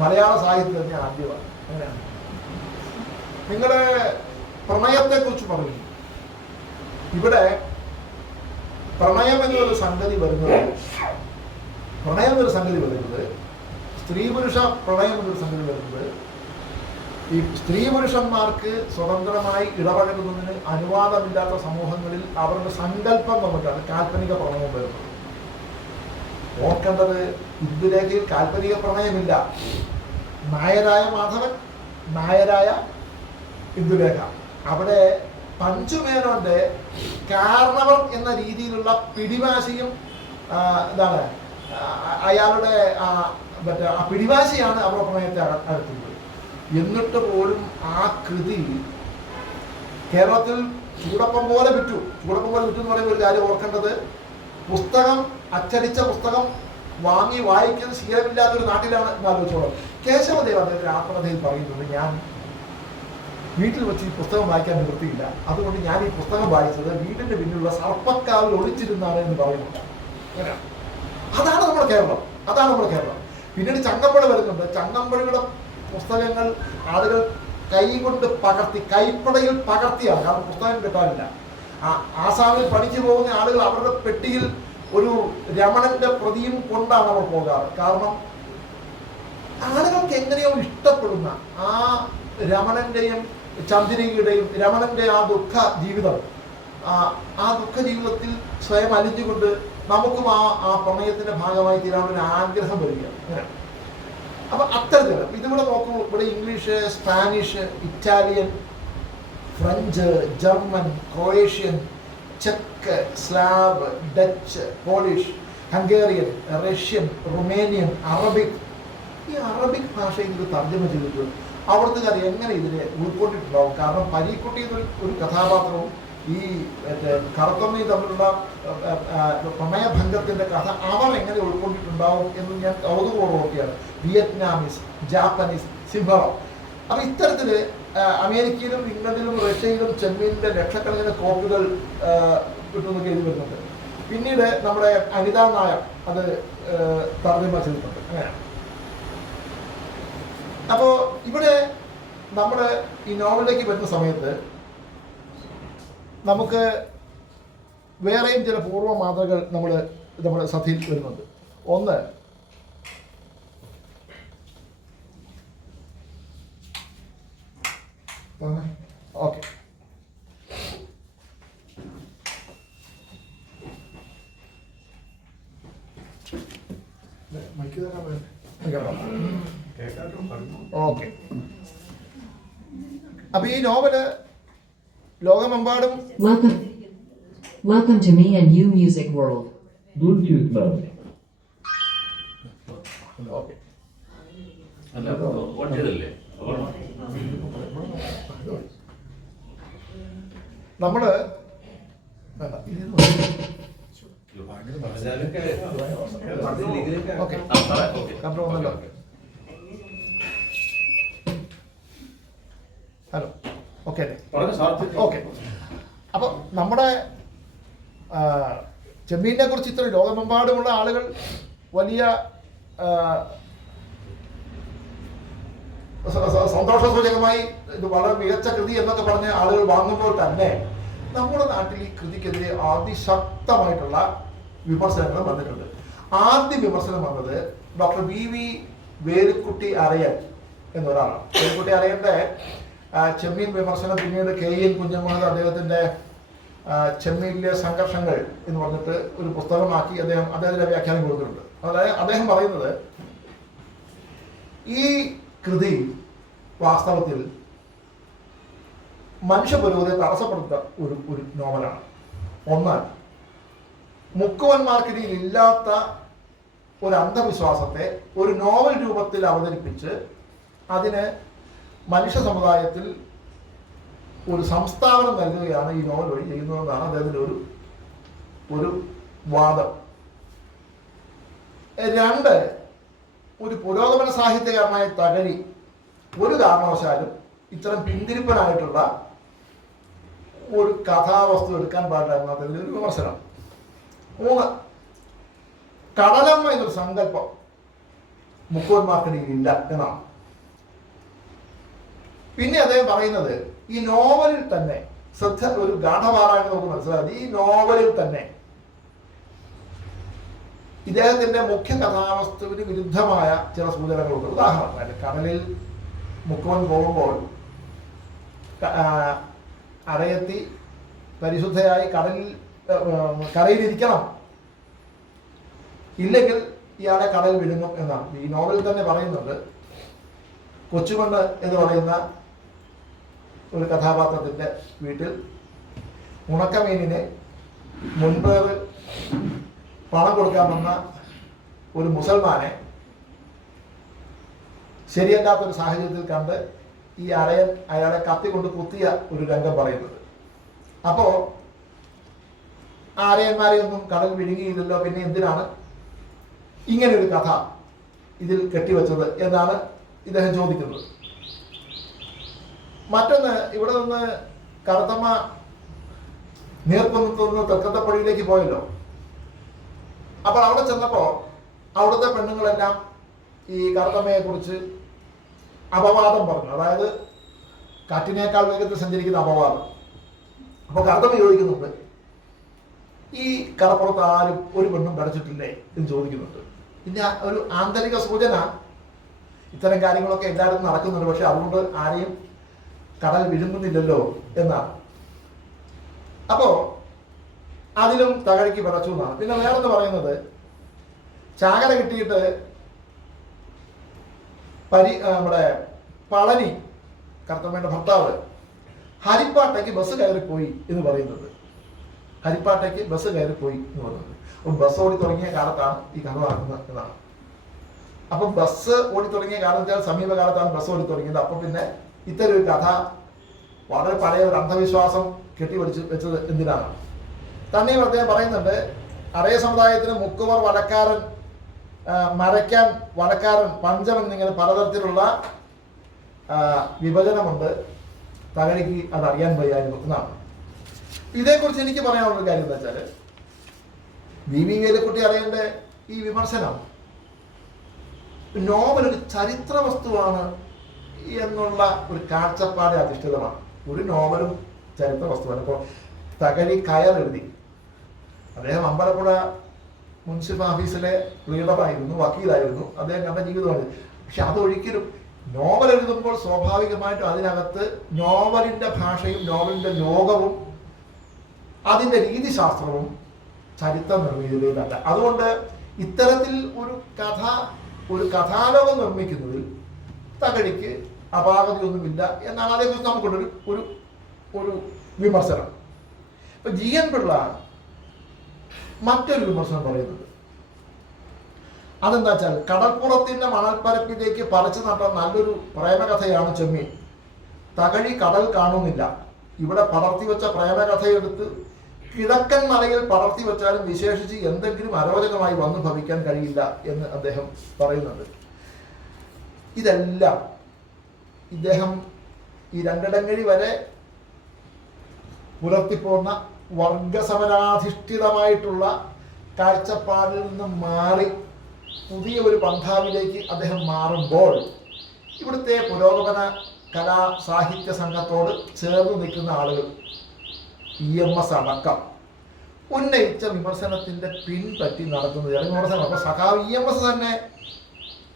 മലയാള സാഹിത്യം തന്നെ ആദ്യമാണ്. അങ്ങനെയാണ്. നിങ്ങളുടെ പ്രണയത്തെക്കുറിച്ച് പറഞ്ഞു. ഇവിടെ പ്രണയം എന്നൊരു സംഗതി വരുന്നത് സ്ത്രീ പുരുഷ പ്രണയം എന്നൊരു സംഗതി വരുന്നത് ഈ സ്ത്രീ പുരുഷന്മാർക്ക് സ്വതന്ത്രമായി ഇടപഴകുന്നതിന് അനുവാദമില്ലാത്ത സമൂഹങ്ങളിൽ അവരുടെ സങ്കല്പം നമുക്കാണ് കാൽപ്പനിക പ്രണയം വരുന്നത്. ഓർക്കേണ്ടത്, ഇന്ദുലേഖയിൽ കാൽപ്പനിക പ്രണയമില്ല. നായരായ മാധവൻ, നായരായ ഇന്ദുലേഖ. അവിടെ പഞ്ചുമേനോന്റെ കാരണവർ എന്ന രീതിയിലുള്ള പിടിവാശിയും എന്താണ് അയാളുടെ മറ്റേ ആ പിടിവാശിയാണ് അവരുടെ പ്രണയത്തെ അകറ്റുന്നത്. എന്നിട്ട് പോലും ആ കൃതി കേരളത്തിൽ ചൂടപ്പം പോലെ വിറ്റു എന്ന് പറയുന്ന ഒരു കാര്യം ഓർക്കേണ്ടത്, പുസ്തകം, അച്ചടിച്ച പുസ്തകം വാങ്ങി വായിക്കുന്നത് ശീലമില്ലാത്തൊരു നാട്ടിലാണ് എന്ന് ആലോചിച്ചോളാം. കേശവദേവ് അദ്ദേഹത്തിന്റെ ആത്മകഥയിൽ പറയുന്നത്, ഞാൻ വീട്ടിൽ വെച്ച് ഈ പുസ്തകം വായിക്കാൻ നിവൃത്തിയില്ല, അതുകൊണ്ട് ഞാൻ ഈ പുസ്തകം വായിച്ചത് വീടിന്റെ പിന്നിലുള്ള സർപ്പക്കാവിൽ ഒളിച്ചിരുന്നാണ് എന്ന് പറയുന്നുണ്ട്. അതാണ് നമ്മുടെ കേരളം, അതാണ് നമ്മുടെ കേരളം. പിന്നീട് ചങ്ങമ്പുഴ വരുന്നുണ്ട്. ചങ്ങമ്പുഴയുടെ പുസ്തകങ്ങൾ ആളുകൾ കൈകൊണ്ട് പകർത്തി, കൈപ്പടയിൽ പകർത്തിയാണ്, കാരണം പുസ്തകം കിട്ടാനില്ല. ആസാമിൽ പണിക്ക് പോകുന്ന ആളുകൾ അവരുടെ പെട്ടിയിൽ ഒരു രമണന്റെ പ്രതിയും കൊണ്ടാണ് അവർ പോകാറ്. കാരണം ആളുകൾക്ക് എങ്ങനെയോ ഇഷ്ടപ്പെടുന്ന ആ രമണന്റെയും ചന്ദ്രികയുടെയും രമണന്റെ ആ ദുഃഖ ജീവിതം, ആ ദുഃഖ ജീവിതത്തിൽ സ്വയം അലിഞ്ഞുകൊണ്ട് നമുക്കും ആ പ്രണയത്തിന്റെ ഭാഗമായി തീരാനൊരു ആഗ്രഹം വരികയാണ്. അപ്പൊ അത്തരത്തിൽ ഇതിവിടെ നോക്കൂ, ഇവിടെ English, Spanish, Italian, French, German, Croatian, check, Slav, Dutch, polish, Hungarian, Russian, Romanian, Arabic. ഈ അറബിക് ഭാഷയിൽ ഇത് തർജ്ജമ ചെയ്തിട്ട് അവിടുത്തെ എങ്ങനെ ഇതിനെ ഉൾക്കൊണ്ടിട്ടുണ്ടാവും? കാരണം പരീക്കുട്ടി ഒരു കഥാപാത്രവും ഈ കറുത്തമ്മയും തമ്മിലുള്ള പ്രണയഭംഗത്തിന്റെ കഥ അവർ എങ്ങനെ ഉൾക്കൊണ്ടിട്ടുണ്ടാവും എന്ന് ഞാൻ കൗതുകോട് നോക്കിയാണ്. വിയറ്റ്നാമീസ്, ജാപ്പനീസ്, സിംഹളം. അപ്പൊ ഇത്തരത്തില് അമേരിക്കയിലും ഇംഗ്ലണ്ടിലും റഷ്യയിലും ചെമ്മീനിന്റെ ലക്ഷക്കണക്കിന് കോപ്പികൾ കിട്ടുന്നൊക്കെ എഴുതി വരുന്നുണ്ട്. പിന്നീട് നമ്മുടെ അനിതാ നായർ അത് തർജ്ജമ ചെയ്തിട്ടുണ്ട്. അങ്ങനെയാണ്. അപ്പോ ഇവിടെ നമ്മൾ ഈ നോവലിലേക്ക് വരുന്ന സമയത്ത് നമുക്ക് വേറെയും ചില പൂർവ്വ മാതൃകൾ നമ്മുടെ ശ്രദ്ധയിൽ വരുന്നുണ്ട്. ഒന്ന്, ഓക്കെ, ഓക്കെ. അപ്പൊ ഈ നോവല് ലോകമെമ്പാടും Welcome to me and you music world. Bluetooth mode. Okay. നമ്മള് ഓക്കെ കണ്ടോ? Hello, okay okay. അപ്പൊ നമ്മുടെ ചെമ്മീനെ കുറിച്ച് ഇത്ര ലോകമെമ്പാടുമുള്ള ആളുകൾ വലിയ സന്തോഷസൂചകമായി ഇത് വളരെ മികച്ച കൃതി എന്നൊക്കെ പറഞ്ഞ് ആളുകൾ വാങ്ങുമ്പോൾ തന്നെ നമ്മുടെ നാട്ടിൽ ഈ കൃതിക്കെതിരെ അതിശക്തമായിട്ടുള്ള വിമർശനങ്ങൾ വന്നിട്ടുണ്ട്. ആദ്യ വിമർശനം വന്നത് ഡോക്ടർ BV വേലുക്കുട്ടി അരയൻ എന്നൊരാളാണ്. വേലുക്കുട്ടി അരയന്റെ ചെമ്മീൻ വിമർശനം പിന്നീട് KN കുഞ്ഞമ്മദ് അദ്ദേഹത്തിന്റെ ചെമ്മീനിലെ സംഘർഷങ്ങൾ എന്ന് പറഞ്ഞിട്ട് ഒരു പുസ്തകമാക്കി അദ്ദേഹത്തിന്റെ വ്യാഖ്യാനം കൊടുത്തിട്ടുണ്ട്. അതായത് അദ്ദേഹം പറയുന്നത് ഈ കൃതി വാസ്തവത്തിൽ മനുഷ്യ പുരോഗതിയെ തടസ്സപ്പെടുത്ത ഒരു നോവലാണ്. ഒന്ന്, മുക്കുവന്മാർക്കിടയിൽ ഇല്ലാത്ത ഒരു അന്ധവിശ്വാസത്തെ ഒരു നോവൽ രൂപത്തിൽ അവതരിപ്പിച്ച് അതിന് മനുഷ്യ സമുദായത്തിൽ ഒരു സംസ്ഥാപനം നൽകുകയാണ് ഈ നോവൽ വഴി ചെയ്യുന്നതെന്നാണ് അദ്ദേഹത്തിൻ്റെ ഒരു വാദം. രണ്ട്, ഒരു പുരോഗമന സാഹിത്യകാരനായ തകഴി ഒരു കാരണവശാലും ഇത്തരം പിന്തിരിപ്പനായിട്ടുള്ള ഒരു കഥാവസ്തു എടുക്കാൻ പാടില്ല എന്ന അദ്ദേഹത്തിൻ്റെ ഒരു വിമർശനം. മൂന്ന്, കടലമ്മ എന്നൊരു സങ്കല്പം മുക്കുവന്മാർക്കിടയിൽ ഇല്ല എന്നാണ്. പിന്നെ അദ്ദേഹം പറയുന്നത് ഈ നോവലിൽ തന്നെ ഒരു ഗാഠപാറായിട്ട് നമുക്ക് മനസ്സിലാകുന്നത് ഈ നോവലിൽ തന്നെ ഇദ്ദേഹത്തിന്റെ മുഖ്യ കഥാവസ്തുവിന് വിരുദ്ധമായ ചില സൂചനകളുണ്ട്. ഉദാഹരണത്തിന് കടലിൽ മുക്കുവൻ പോകുമ്പോൾ അരയെത്തി പരിശുദ്ധയായി കരയിലിരിക്കണം, ഇല്ലെങ്കിൽ ഇയാളെ കടൽ വിഴുങ്ങും എന്നാണ് ഈ നോവലിൽ തന്നെ പറയുന്നുണ്ട്. കൊച്ചുമണ്ണ് എന്ന് പറയുന്ന ഒരു കഥാപാത്രത്തിന്റെ വീട്ടിൽ ഉണക്കമീനിനെ മുൻപേറ് പണം കൊടുക്കാൻ വന്ന ഒരു മുസൽമാനെ ശരിയല്ലാത്തൊരു സാഹചര്യത്തിൽ കണ്ട് ഈ അരയൻ അയാളെ കത്തി കൊണ്ട് കുത്തിയ ഒരു രംഗം പറയുന്നത്. അപ്പോ ആരയന്മാരെ ഒന്നും കടൽ വിഴുങ്ങിയില്ലല്ലോ, പിന്നെ എന്തിനാണ് ഇങ്ങനെ ഒരു കഥ ഇതിൽ കെട്ടിവെച്ചത് എന്നാണ് ഇദ്ദേഹം ചോദിക്കുന്നത്. മറ്റൊന്ന്, ഇവിടെ നിന്ന് കറുത്തമ്മ നീർക്കുന്നത്ത് നിന്ന് തെക്കത്തപ്പള്ളിയിലേക്ക് പോയല്ലോ. അപ്പോൾ അവിടെ ചെന്നപ്പോൾ അവിടുത്തെ പെണ്ണുങ്ങളെല്ലാം ഈ കറുത്തമ്മയെ കുറിച്ച് അപവാദം പറഞ്ഞു, അതായത് കാറ്റിനേക്കാൾ വേഗത്തിൽ സഞ്ചരിക്കുന്ന അപവാദം. അപ്പോൾ കറുത്തമ്മ ചോദിക്കുന്നുണ്ട്, ഈ കടപ്പുറത്ത് ആരും ഒരു പെണ്ണും വരച്ചിട്ടില്ലേ എന്ന് ചോദിക്കുന്നുണ്ട്. പിന്നെ ഒരു ആന്തരിക സൂചന ഇത്തരം കാര്യങ്ങളൊക്കെ എല്ലായിടത്തും നടക്കുന്നുണ്ട്, പക്ഷെ അതുകൊണ്ട് ആരെയും കടൽ വിഴുങ്ങുന്നില്ലല്ലോ എന്നാണ്. അപ്പോ അതിലും തകഴിക്ക് വിറച്ചു എന്നാണ്. പിന്നെ വേറെന്ന് പറയുന്നത്, ചാകര കിട്ടിയിട്ട് നമ്മുടെ പളനി കറുത്തമ്മയുടെ ഭർത്താവ് ഹരിപ്പാട്ടയ്ക്ക് ബസ് കയറിപ്പോയി എന്ന് പറയുന്നത്. ഹരിപ്പാട്ടയ്ക്ക് ബസ് കയറിപ്പോയി എന്ന് പറയുന്നത് ബസ് ഓടി തുടങ്ങിയ കാലത്താണ് ഈ കഥ നടക്കുന്നത് എന്നാണ്. അപ്പൊ ബസ് ഓടി തുടങ്ങിയ കാലത്താൽ സമീപകാലത്താണ് ബസ് ഓടി തുടങ്ങിയത്. അപ്പൊ പിന്നെ ഇത്തരം ഒരു കഥ, വളരെ പഴയ ഒരു അന്ധവിശ്വാസം കെട്ടിവെച്ച് വെച്ചത് എന്തിനാണ്? തന്നെയും അദ്ദേഹം പറയുന്നുണ്ട്, അറേ സമുദായത്തിന് മുക്കുവർ, വടക്കാരൻ, മരയ്ക്കാൻ, വടക്കാരൻ, പഞ്ചമൻ എന്നിങ്ങനെ പലതരത്തിലുള്ള വിഭജനമുണ്ട്. തകഴിക്ക് അത് അറിയാൻ വയ്യായിരുന്നു എന്നാണ്. ഇതേക്കുറിച്ച് എനിക്ക് പറയാനുള്ള കാര്യം എന്താ വെച്ചാൽ, വി വേലുക്കുട്ടി അറിയേണ്ട ഈ വിമർശനം നോവൽ ഒരു ചരിത്ര വസ്തുവാണ് എന്നുള്ള ഒരു കാഴ്ചപ്പാട് അധിഷ്ഠിതമാണ്. ഒരു നോവലും ചരിത്ര വസ്തുവാണ്. ഇപ്പോൾ തകഴി കയർ എഴുതി, അദ്ദേഹം അമ്പലപ്പുഴ മുനിസിപ്പൽ ഓഫീസിലെ ലീഡറായിരുന്നു, വക്കീലായിരുന്നു, അദ്ദേഹം കണ്ട ജീവിതമാണ്. പക്ഷെ അതൊരിക്കലും നോവൽ എഴുതുമ്പോൾ സ്വാഭാവികമായിട്ടും അതിനകത്ത് നോവലിന്റെ ഭാഷയും നോവലിന്റെ ലോകവും അതിന്റെ രീതിശാസ്ത്രവും ചരിത്ര നിർമ്മിതിയിലല്ല. അതുകൊണ്ട് ഇത്തരത്തിൽ ഒരു കഥാലോകം നിർമ്മിക്കുന്നതിൽ തകഴിക്ക് അപാകതയൊന്നുമില്ല എന്നാണ് അതേക്കുറിച്ച് നമുക്കുള്ളൊരു ഒരു ഒരു വിമർശനം. ഇപ്പൊ ജി എൻ പിള്ള മറ്റൊരു വിമർശനം പറയുന്നത് അതെന്താ വെച്ചാൽ, കടൽപ്പുറത്തിന്റെ മണൽപ്പരപ്പിലേക്ക് പറിച്ചു നട്ട നല്ലൊരു പ്രേമകഥയാണ് ചെമ്മീൻ. തകഴി കടൽ കാണുന്നില്ല. ഇവിടെ പടർത്തിവെച്ച പ്രേമകഥയെടുത്ത് കിഴക്കൻ മലയിൽ പടർത്തി വെച്ചാലും വിശേഷിച്ച് എന്തെങ്കിലും അരോചകമായി വന്നു ഭവിക്കാൻ കഴിയില്ല എന്ന് അദ്ദേഹം പറയുന്നുണ്ട്. ഇതെല്ലാം ഇദ്ദേഹം ഈ രണ്ടിടങ്ങഴി വരെ പുലർത്തിപ്പോന്ന വർഗസമരാധിഷ്ഠിതമായിട്ടുള്ള കാഴ്ചപ്പാടിൽ നിന്ന് മാറി പുതിയ ഒരു പന്ഥാവിലേക്ക് അദ്ദേഹം മാറുമ്പോൾ ഇവിടുത്തെ പുരോഗമന കലാ സാഹിത്യ സംഘത്തോട് ചേർന്ന് നിൽക്കുന്ന ആളുകൾ EMS അടക്കം ഉന്നയിച്ച വിമർശനത്തിന്റെ പിൻപറ്റി നടത്തുന്നത് വിമർശനം. അപ്പൊ സഖാവ് EMS തന്നെ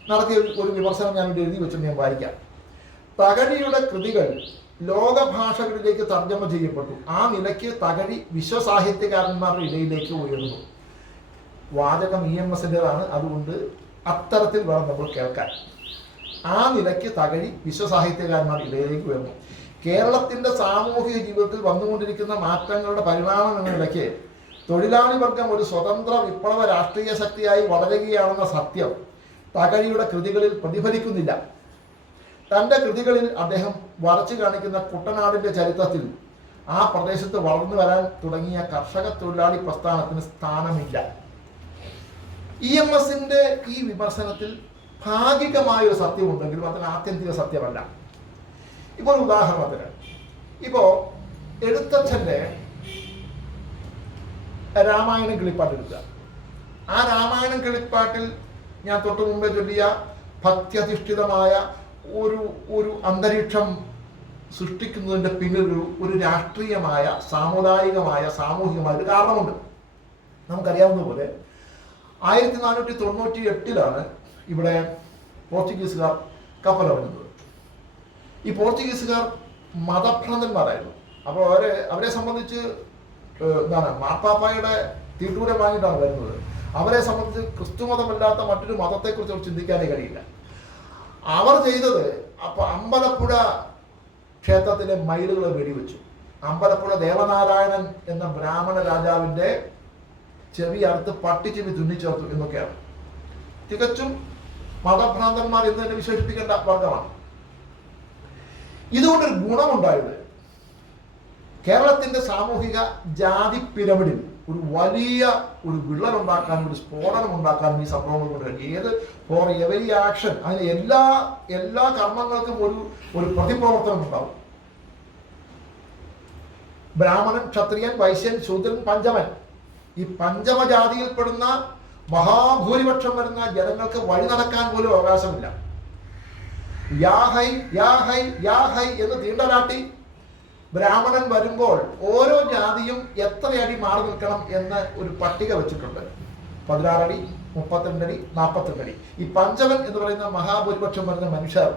നടത്തിയ ഒരു വിമർശനം ഞാൻ ഇവിടെ എഴുതി വെച്ചിട്ട് ഞാൻ വായിക്കാം. തകഴിയുടെ കൃതികൾ ലോകഭാഷകളിലേക്ക് തർജ്ജമ ചെയ്യപ്പെട്ടു. ആ നിലയ്ക്ക് തകഴി വിശ്വസാഹിത്യകാരന്മാരുടെ ഇടയിലേക്ക് ഉയർന്നു. വാചകം EMSൻ്റെതാണ്, അതുകൊണ്ട് അത്തരത്തിൽ വേണം നമ്മൾ കേൾക്കാൻ. ആ നിലയ്ക്ക് തകഴി വിശ്വസാഹിത്യകാരന്മാരുടെ ഇടയിലേക്ക് ഉയർന്നു. കേരളത്തിന്റെ സാമൂഹിക ജീവിതത്തിൽ വന്നുകൊണ്ടിരിക്കുന്ന മാറ്റങ്ങളുടെ പരിണാമം എന്ന നിലയ്ക്ക് തൊഴിലാളി വർഗം ഒരു സ്വതന്ത്ര വിപ്ലവ രാഷ്ട്രീയ ശക്തിയായി വളരുകയാണെന്ന സത്യം തകഴിയുടെ കൃതികളിൽ പ്രതിഫലിക്കുന്നില്ല. തൻ്റെ കൃതികളിൽ അദ്ദേഹം വരച്ചു കാണിക്കുന്ന കുട്ടനാടിന്റെ ചരിത്രത്തിൽ ആ പ്രദേശത്ത് വളർന്നു വരാൻ തുടങ്ങിയ കർഷക തൊഴിലാളി പ്രസ്ഥാനത്തിന് സ്ഥാനമില്ല. EMSന്റെ ഈ വിമർശനത്തിൽ ഭാഗികമായൊരു സത്യമുണ്ടെങ്കിലും അതിന് ആത്യന്തിക സത്യമല്ല. ഇപ്പോൾ ഉദാഹരണത്തിന്, ഇപ്പോ എഴുത്തച്ഛൻ്റെ രാമായണം കിളിപ്പാട്ട് എടുക്കുക. ആ രാമായണം കിളിപ്പാട്ടിൽ ഞാൻ തൊട്ടു മുമ്പേ ചൊല്ലിയ ഭക്ത്യധിഷ്ഠിതമായ ഒരു അന്തരീക്ഷം സൃഷ്ടിക്കുന്നതിൻ്റെ പിന്നിൽ ഒരു രാഷ്ട്രീയമായ, സാമുദായികമായ, സാമൂഹികമായ ഒരു കാരണമുണ്ട്. നമുക്കറിയാവുന്ന പോലെ 1498 ഇവിടെ പോർച്ചുഗീസുകാർ കപ്പലിറങ്ങുന്നത്. ഈ പോർച്ചുഗീസുകാർ മതഭ്രാന്തന്മാരായിരുന്നു. അപ്പോൾ അവരെ സംബന്ധിച്ച് മാർപ്പാപ്പായുടെ തീട്ടൂരം വാങ്ങിയിട്ടാണ് വരുന്നത്. അവരെ സംബന്ധിച്ച് ക്രിസ്തുമതമല്ലാത്ത മറ്റൊരു മതത്തെക്കുറിച്ച് അവർ ചിന്തിക്കാനേ കഴിയില്ല. അവർ ചെയ്തത്, അപ്പോൾ അമ്പലപ്പുഴ ക്ഷേത്രത്തിലെ മയിലുകൾ വെടിവെച്ചു. അമ്പലപ്പുഴ ദേവനാരായണൻ എന്ന ബ്രാഹ്മണ രാജാവിൻ്റെ ചെവി അറുത്ത് പട്ടിച്ചെവി തുന്നിച്ചേർത്തു എന്നൊക്കെയാണ്. തികച്ചും മതഭ്രാന്തന്മാർ എന്ന് തന്നെ വിശേഷിപ്പിക്കേണ്ട വർഗമാണ്. ഇതുകൊണ്ടൊരു ഗുണമുണ്ടായത്, കേരളത്തിന്റെ സാമൂഹിക ജാതി പിരമിഡിൽ ഒരു വലിയ ഒരു വിള്ളൽ ഉണ്ടാക്കാനും ഒരു സ്ഫോടനം ഉണ്ടാക്കാനും ഈ സംഭവങ്ങൾ കൊണ്ട് കഴിയും. ഏത് ഫോർ എവരി ആക്ഷൻ, അതിന് എല്ലാ കർമ്മങ്ങൾക്കും ഒരു പ്രതിപ്രവർത്തനം ഉണ്ടാവും. ബ്രാഹ്മണൻ, ക്ഷത്രിയൻ, വൈശ്യൻ, ശൂദ്രൻ, പഞ്ചമൻ, ഈ പഞ്ചമജാതിയിൽപ്പെടുന്ന മഹാഭൂരിപക്ഷം വരുന്ന ജനങ്ങൾക്ക് വഴി നടക്കാൻ പോലും അവകാശമില്ല. യാ ഹൈ യാ ഹൈ യാ ഹൈ എന്ന് തീണ്ടലാട്ടി ബ്രാഹ്മണൻ വരുമ്പോൾ ഓരോ ജാതിയും എത്ര അടി മാറി നിൽക്കണം എന്ന് ഒരു പട്ടിക വെച്ചിട്ടുണ്ട്. 16 അടി, 32 അടി, 42 അടി. ഈ പഞ്ചമൻ എന്ന് പറയുന്ന മഹാഭൂരിപക്ഷം വരുന്ന മനുഷ്യർ,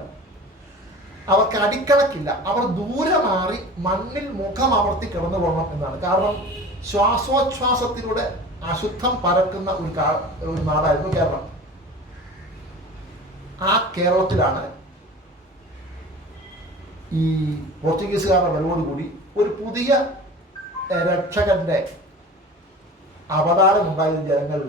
അവർക്ക് അടിക്കണക്കില്ല. അവർ ദൂരെ മാറി മണ്ണിൽ മുഖം അമർത്തി കിടന്നു പോകണം എന്നാണ്. കാരണം ശ്വാസോച്ഛ്വാസത്തിലൂടെ അശുദ്ധം പരക്കുന്ന ഒരു നാടായിരുന്നു കേരളം. ആ കേരളത്തിലാണ് ഈ പോർച്ചുഗീസുകാരുടെ വരവോടുകൂടി ഒരു പുതിയ രക്ഷകന്റെ അവതാരം ഉണ്ടായത് ജനങ്ങൾ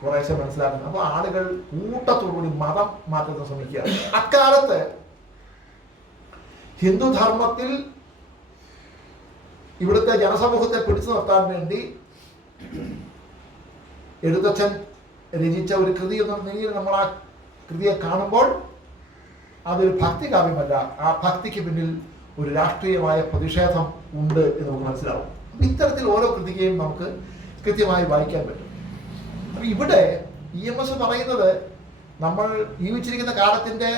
കുറേശ്ശെ മനസ്സിലാക്കുന്നു. അപ്പോൾ ആളുകൾ കൂട്ടത്തോടുകൂടി മതം മാറ്റത്തിന് ശ്രമിക്കുകയാണ്. അക്കാലത്ത് ഹിന്ദുധർമ്മത്തിൽ ഇവിടുത്തെ ജനസമൂഹത്തെ പിടിച്ചു നിർത്താൻ വേണ്ടി എഴുത്തച്ഛൻ രചിച്ച ഒരു കൃതി എന്ന നിലയിൽ നമ്മൾ ആ കൃതിയെ കാണുമ്പോൾ അതൊരു ഭക്തി കാവ്യമല്ല. ആ ഭക്തിക്ക് പിന്നിൽ ഒരു രാഷ്ട്രീയമായ പ്രതിഷേധം ഉണ്ട് എന്ന് നമുക്ക് മനസ്സിലാവും. ഇത്തരത്തിൽ ഓരോ കൃതികയും നമുക്ക് കൃത്യമായി വായിക്കാൻ പറ്റും. അപ്പം ഇവിടെ EMS പറയുന്നത് നമ്മൾ ജീവിച്ചിരിക്കുന്ന കാലത്തിൻ്റെ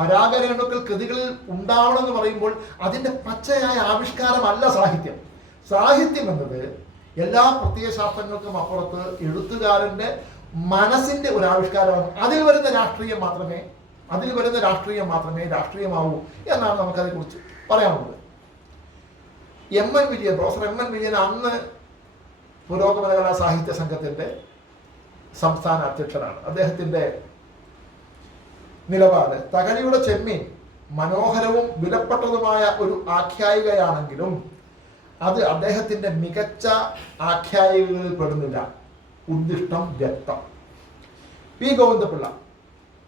പരാഗരേണുക്കൾ കൃതികളിൽ ഉണ്ടാവണമെന്ന് പറയുമ്പോൾ അതിൻ്റെ പച്ചയായ ആവിഷ്കാരമല്ല സാഹിത്യം. സാഹിത്യം എന്നത് എല്ലാ പ്രത്യയശാസ്ത്രങ്ങൾക്കും അപ്പുറത്ത് എഴുത്തുകാരൻ്റെ മനസ്സിൻ്റെ ഒരു ആവിഷ്കാരമാണ്. അതിൽ വരുന്ന രാഷ്ട്രീയം മാത്രമേ രാഷ്ട്രീയമാവൂ എന്നാണ് നമുക്കതേക്കുറിച്ച് പറയാനുള്ളത്. പ്രൊഫസർ എം എൻ വിജയൻ അന്ന് പുരോഗമന കലാ സാഹിത്യ സംഘത്തിൻ്റെ സംസ്ഥാന അധ്യക്ഷനാണ്. അദ്ദേഹത്തിൻ്റെ നിലപാട് തകഴിയുടെ ചെമ്മീൻ മനോഹരവും വിലപ്പെട്ടതുമായ ഒരു ആഖ്യായികയാണെങ്കിലും അത് അദ്ദേഹത്തിൻ്റെ മികച്ച ആഖ്യായികകളിൽ പെടുന്നില്ല. ഉദ്ദിഷ്ടം വ്യക്തം. പി ഗോവിന്ദപിള്ള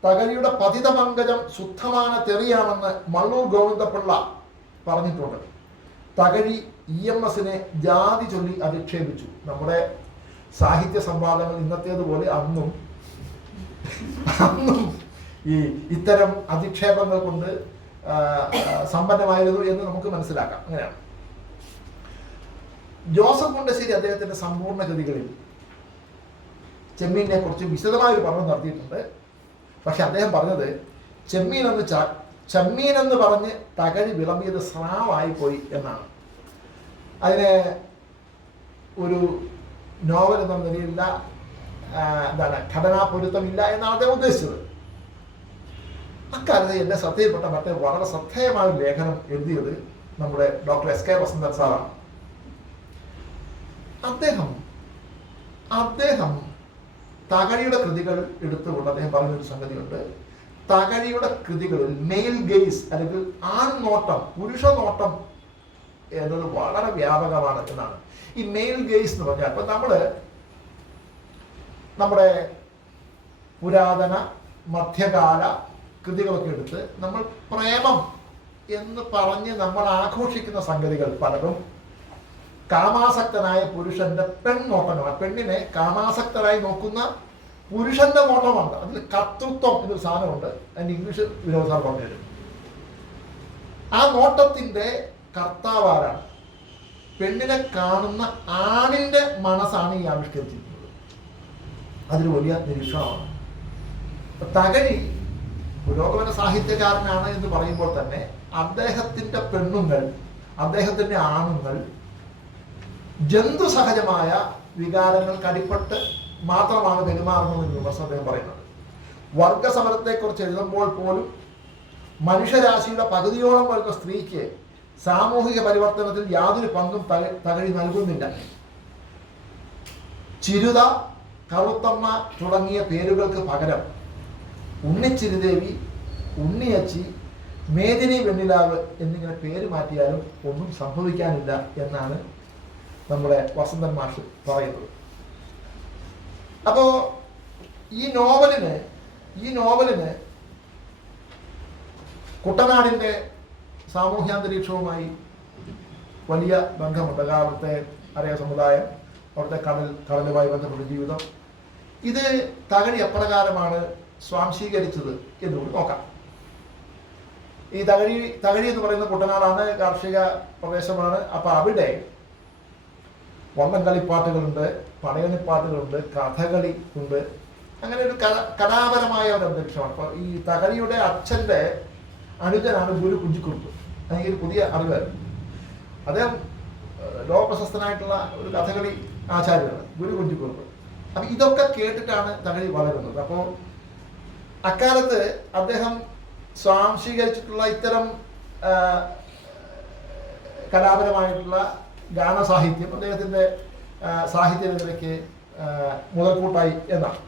തകഴിയുടെ പതിത പങ്കജം ശുദ്ധமான തെറിയാണെന്ന് മള്ളൂർ ഗോവിന്ദപിള്ള പറഞ്ഞിട്ടുണ്ട്. തകഴി EMSനെ ജാതി ചൊല്ലി അധിക്ഷേപിച്ചു. നമ്മുടെ സാഹിത്യ സംവാദങ്ങൾ ഇന്നത്തേതുപോലെ അന്നും ഈ ഇത്തരം അധിക്ഷേപങ്ങൾ കൊണ്ട് സമ്പന്നമായിരുന്നു എന്ന് നമുക്ക് മനസ്സിലാക്കാം. അങ്ങനെയാണ്. ജോസഫ് മുണ്ടശ്ശേരി അദ്ദേഹത്തിന്റെ സമ്പൂർണ്ണ കൃതികളിൽ ചെമ്മീനെ കുറിച്ച് വിശദമായൊരു പഠനം നടത്തിയിട്ടുണ്ട്. പക്ഷെ അദ്ദേഹം പറഞ്ഞത് ചെമ്മീൻ എന്ന് പറഞ്ഞ് തകഴി വിളമ്പിയത് സ്രാവായിപ്പോയി എന്നാണ്. അതിന് ഒരു നോവൽ എന്ന നിലയില്ല, ഘടനാ പൊരുത്തമില്ല എന്നാണ് അദ്ദേഹം ഉദ്ദേശിച്ചത്. അക്കാലത്ത് എൻ്റെ ശ്രദ്ധയിൽപ്പെട്ട മറ്റേ വളരെ ശ്രദ്ധേയമായ ലേഖനം എഴുതിയത് നമ്മുടെ ഡോക്ടർ SK വസന്തൻ സാറാണ്. അദ്ദേഹം തകഴിയുടെ കൃതികൾ എടുത്തുകൊണ്ട് അദ്ദേഹം പറഞ്ഞൊരു സംഗതിയുണ്ട്. തകഴിയുടെ കൃതികളിൽ മെയിൽ ഗെയ്സ് അല്ലെങ്കിൽ ആൺനോട്ടം, പുരുഷ നോട്ടം എന്നത് വളരെ വ്യാപകമാണ് എന്നാണ്. ഈ മെയിൽ ഗെയ്സ് എന്ന് പറഞ്ഞാൽ ഇപ്പം നമ്മുടെ പുരാതന മധ്യകാല കൃതികളൊക്കെ എടുത്ത് നമ്മൾ പ്രേമം എന്ന് പറഞ്ഞ് നമ്മൾ ആഘോഷിക്കുന്ന സംഗതികൾ പലതും കാമാസക്തനായ പുരുഷന്റെ പെണ്ണോട്ടമാണ്. പെണ്ണിനെ കാമാസക്തനായി നോക്കുന്ന പുരുഷന്റെ നോട്ടമാണ്. അതിൽ കർത്തൃത്വം എന്നൊരു സാധനമുണ്ട്. അതിൻ്റെ ഇംഗ്ലീഷ് വിനോദ സാർ പറഞ്ഞുതരും. ആ നോട്ടത്തിന്റെ കർത്താവ് ആരാണ്? പെണ്ണിനെ കാണുന്ന ആണിന്റെ മനസ്സാണ് ഈ ആവിഷ്കരിച്ചിരിക്കുന്നത്. അതൊരു വലിയ നിരീക്ഷണമാണ്. തകഴി പുരോഗമന സാഹിത്യകാരനാണ് എന്ന് പറയുമ്പോൾ തന്നെ അദ്ദേഹത്തിന്റെ പെണ്ണുങ്ങൾ, അദ്ദേഹത്തിന്റെ ആണുങ്ങൾ ജന്തു സഹജമായ വികാരങ്ങൾക്ക് അടിപ്പെട്ട് മാത്രമാണ് പെരുമാറുന്നതെന്ന് വിമർശനം അദ്ദേഹം പറയുന്നത്. വർഗസമരത്തെക്കുറിച്ച് എഴുതുമ്പോൾ പോലും മനുഷ്യരാശിയുടെ പകുതിയോളം വരുന്ന സ്ത്രീക്ക് സാമൂഹിക പരിവർത്തനത്തിൽ യാതൊരു പങ്കും തകഴി നൽകുന്നില്ല. ചിരുത, കറുത്തമ്മ തുടങ്ങിയ പേരുകൾക്ക് പകരം ഉണ്ണിച്ചിരുദേവി, ഉണ്ണിയച്ചി, മേദിനി വെണ്ണിലാവ് എന്നിങ്ങനെ പേര് മാറ്റിയാലും ഒന്നും സംഭവിക്കാനില്ല എന്നാണ് നമ്മുടെ വസന്തൻ മാഷ് പറയുന്നത്. അപ്പോ ഈ നോവലിന് കുട്ടനാടിൻ്റെ സാമൂഹ്യാന്തരീക്ഷവുമായി വലിയ ബന്ധമുണ്ട്. കാലത്തെ അറിയ സമുദായം, അവിടുത്തെ കടലുമായി ബന്ധപ്പെട്ട ജീവിതം, ഇത് തകഴി എപ്രകാരമാണ് സ്വാംശീകരിച്ചത് എന്നുകൂടി നോക്കാം. ഈ തകഴി എന്ന് പറയുന്ന കുട്ടനാടാണ്, കാർഷിക പ്രദേശമാണ്. അപ്പൊ അവിടെ വള്ളംകളിപ്പാട്ടുകളുണ്ട്, പടയണിപ്പാട്ടുകളുണ്ട്, കഥകളി ഉണ്ട്. അങ്ങനെ ഒരു കലാപരമായ ഒരു അന്തരീക്ഷമാണ്. അപ്പൊ ഈ തകഴിയുടെ അച്ഛന്റെ അനുജനാണ് ഗുരു കുഞ്ചിക്കുറുപ്പ്. എനിക്ക് ഒരു പുതിയ അറിവായിരുന്നു. അദ്ദേഹം ലോകപ്രശസ്തനായിട്ടുള്ള ഒരു കഥകളി ആചാര്യനാണ് ഗുരു കുഞ്ചിക്കുറുപ്പ്. അപ്പൊ ഇതൊക്കെ കേട്ടിട്ടാണ് തകഴി വളരുന്നത്. അപ്പോൾ അക്കാലത്ത് അദ്ദേഹം സ്വാംശീകരിച്ചിട്ടുള്ള ഇത്തരം കലാപരമായിട്ടുള്ള ഗാനസാഹിത്യം അദ്ദേഹത്തിൻ്റെ സാഹിത്യരചനയ്ക്ക് മുതൽക്കൂട്ടായി എന്നാണ്.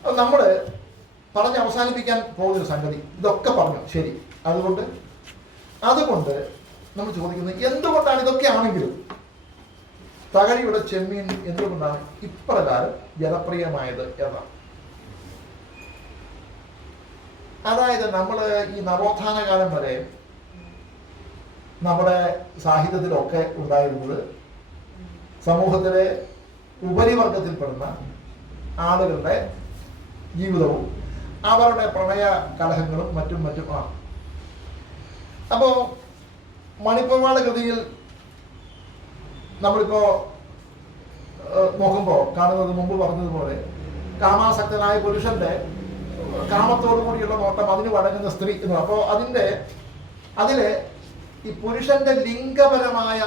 അപ്പം നമ്മൾ പറഞ്ഞ് അവസാനിപ്പിക്കാൻ പോകുന്നൊരു സംഗതി, ഇതൊക്കെ പറഞ്ഞു ശരി. അതുകൊണ്ട് നമ്മൾ ചോദിക്കുന്നത് എന്തുകൊണ്ടാണ് ഇതൊക്കെ ആണെങ്കിലും തകഴിയുടെ ചെമ്മീൻ എന്തുകൊണ്ടാണ് ഇപ്രകാരം ജനപ്രിയമായത് എന്നാണ്. അതായത് നമ്മൾ ഈ നവോത്ഥാന കാലം വരെ നമ്മുടെ സാഹിത്യത്തിലൊക്കെ ഉണ്ടായിരുന്നത് സമൂഹത്തിലെ ഉപരിവർഗത്തിൽപ്പെടുന്ന ആളുകളുടെ ജീവിതവും അവരുടെ പ്രണയ കലഹങ്ങളും മറ്റും ആണ്. അപ്പോൾ മണിപ്രവാള കൃതിയിൽ നമ്മളിപ്പോ നോക്കുമ്പോൾ കാണുന്നത് മുമ്പ് പറഞ്ഞതുപോലെ കാമാസക്തനായ പുരുഷന്റെ കാമത്തോടു കൂടിയുള്ള നോട്ടം, അതിന് വഴങ്ങുന്ന സ്ത്രീ എന്ന്. അപ്പോൾ അതിലെ ഈ പുരുഷന്റെ ലിംഗപരമായ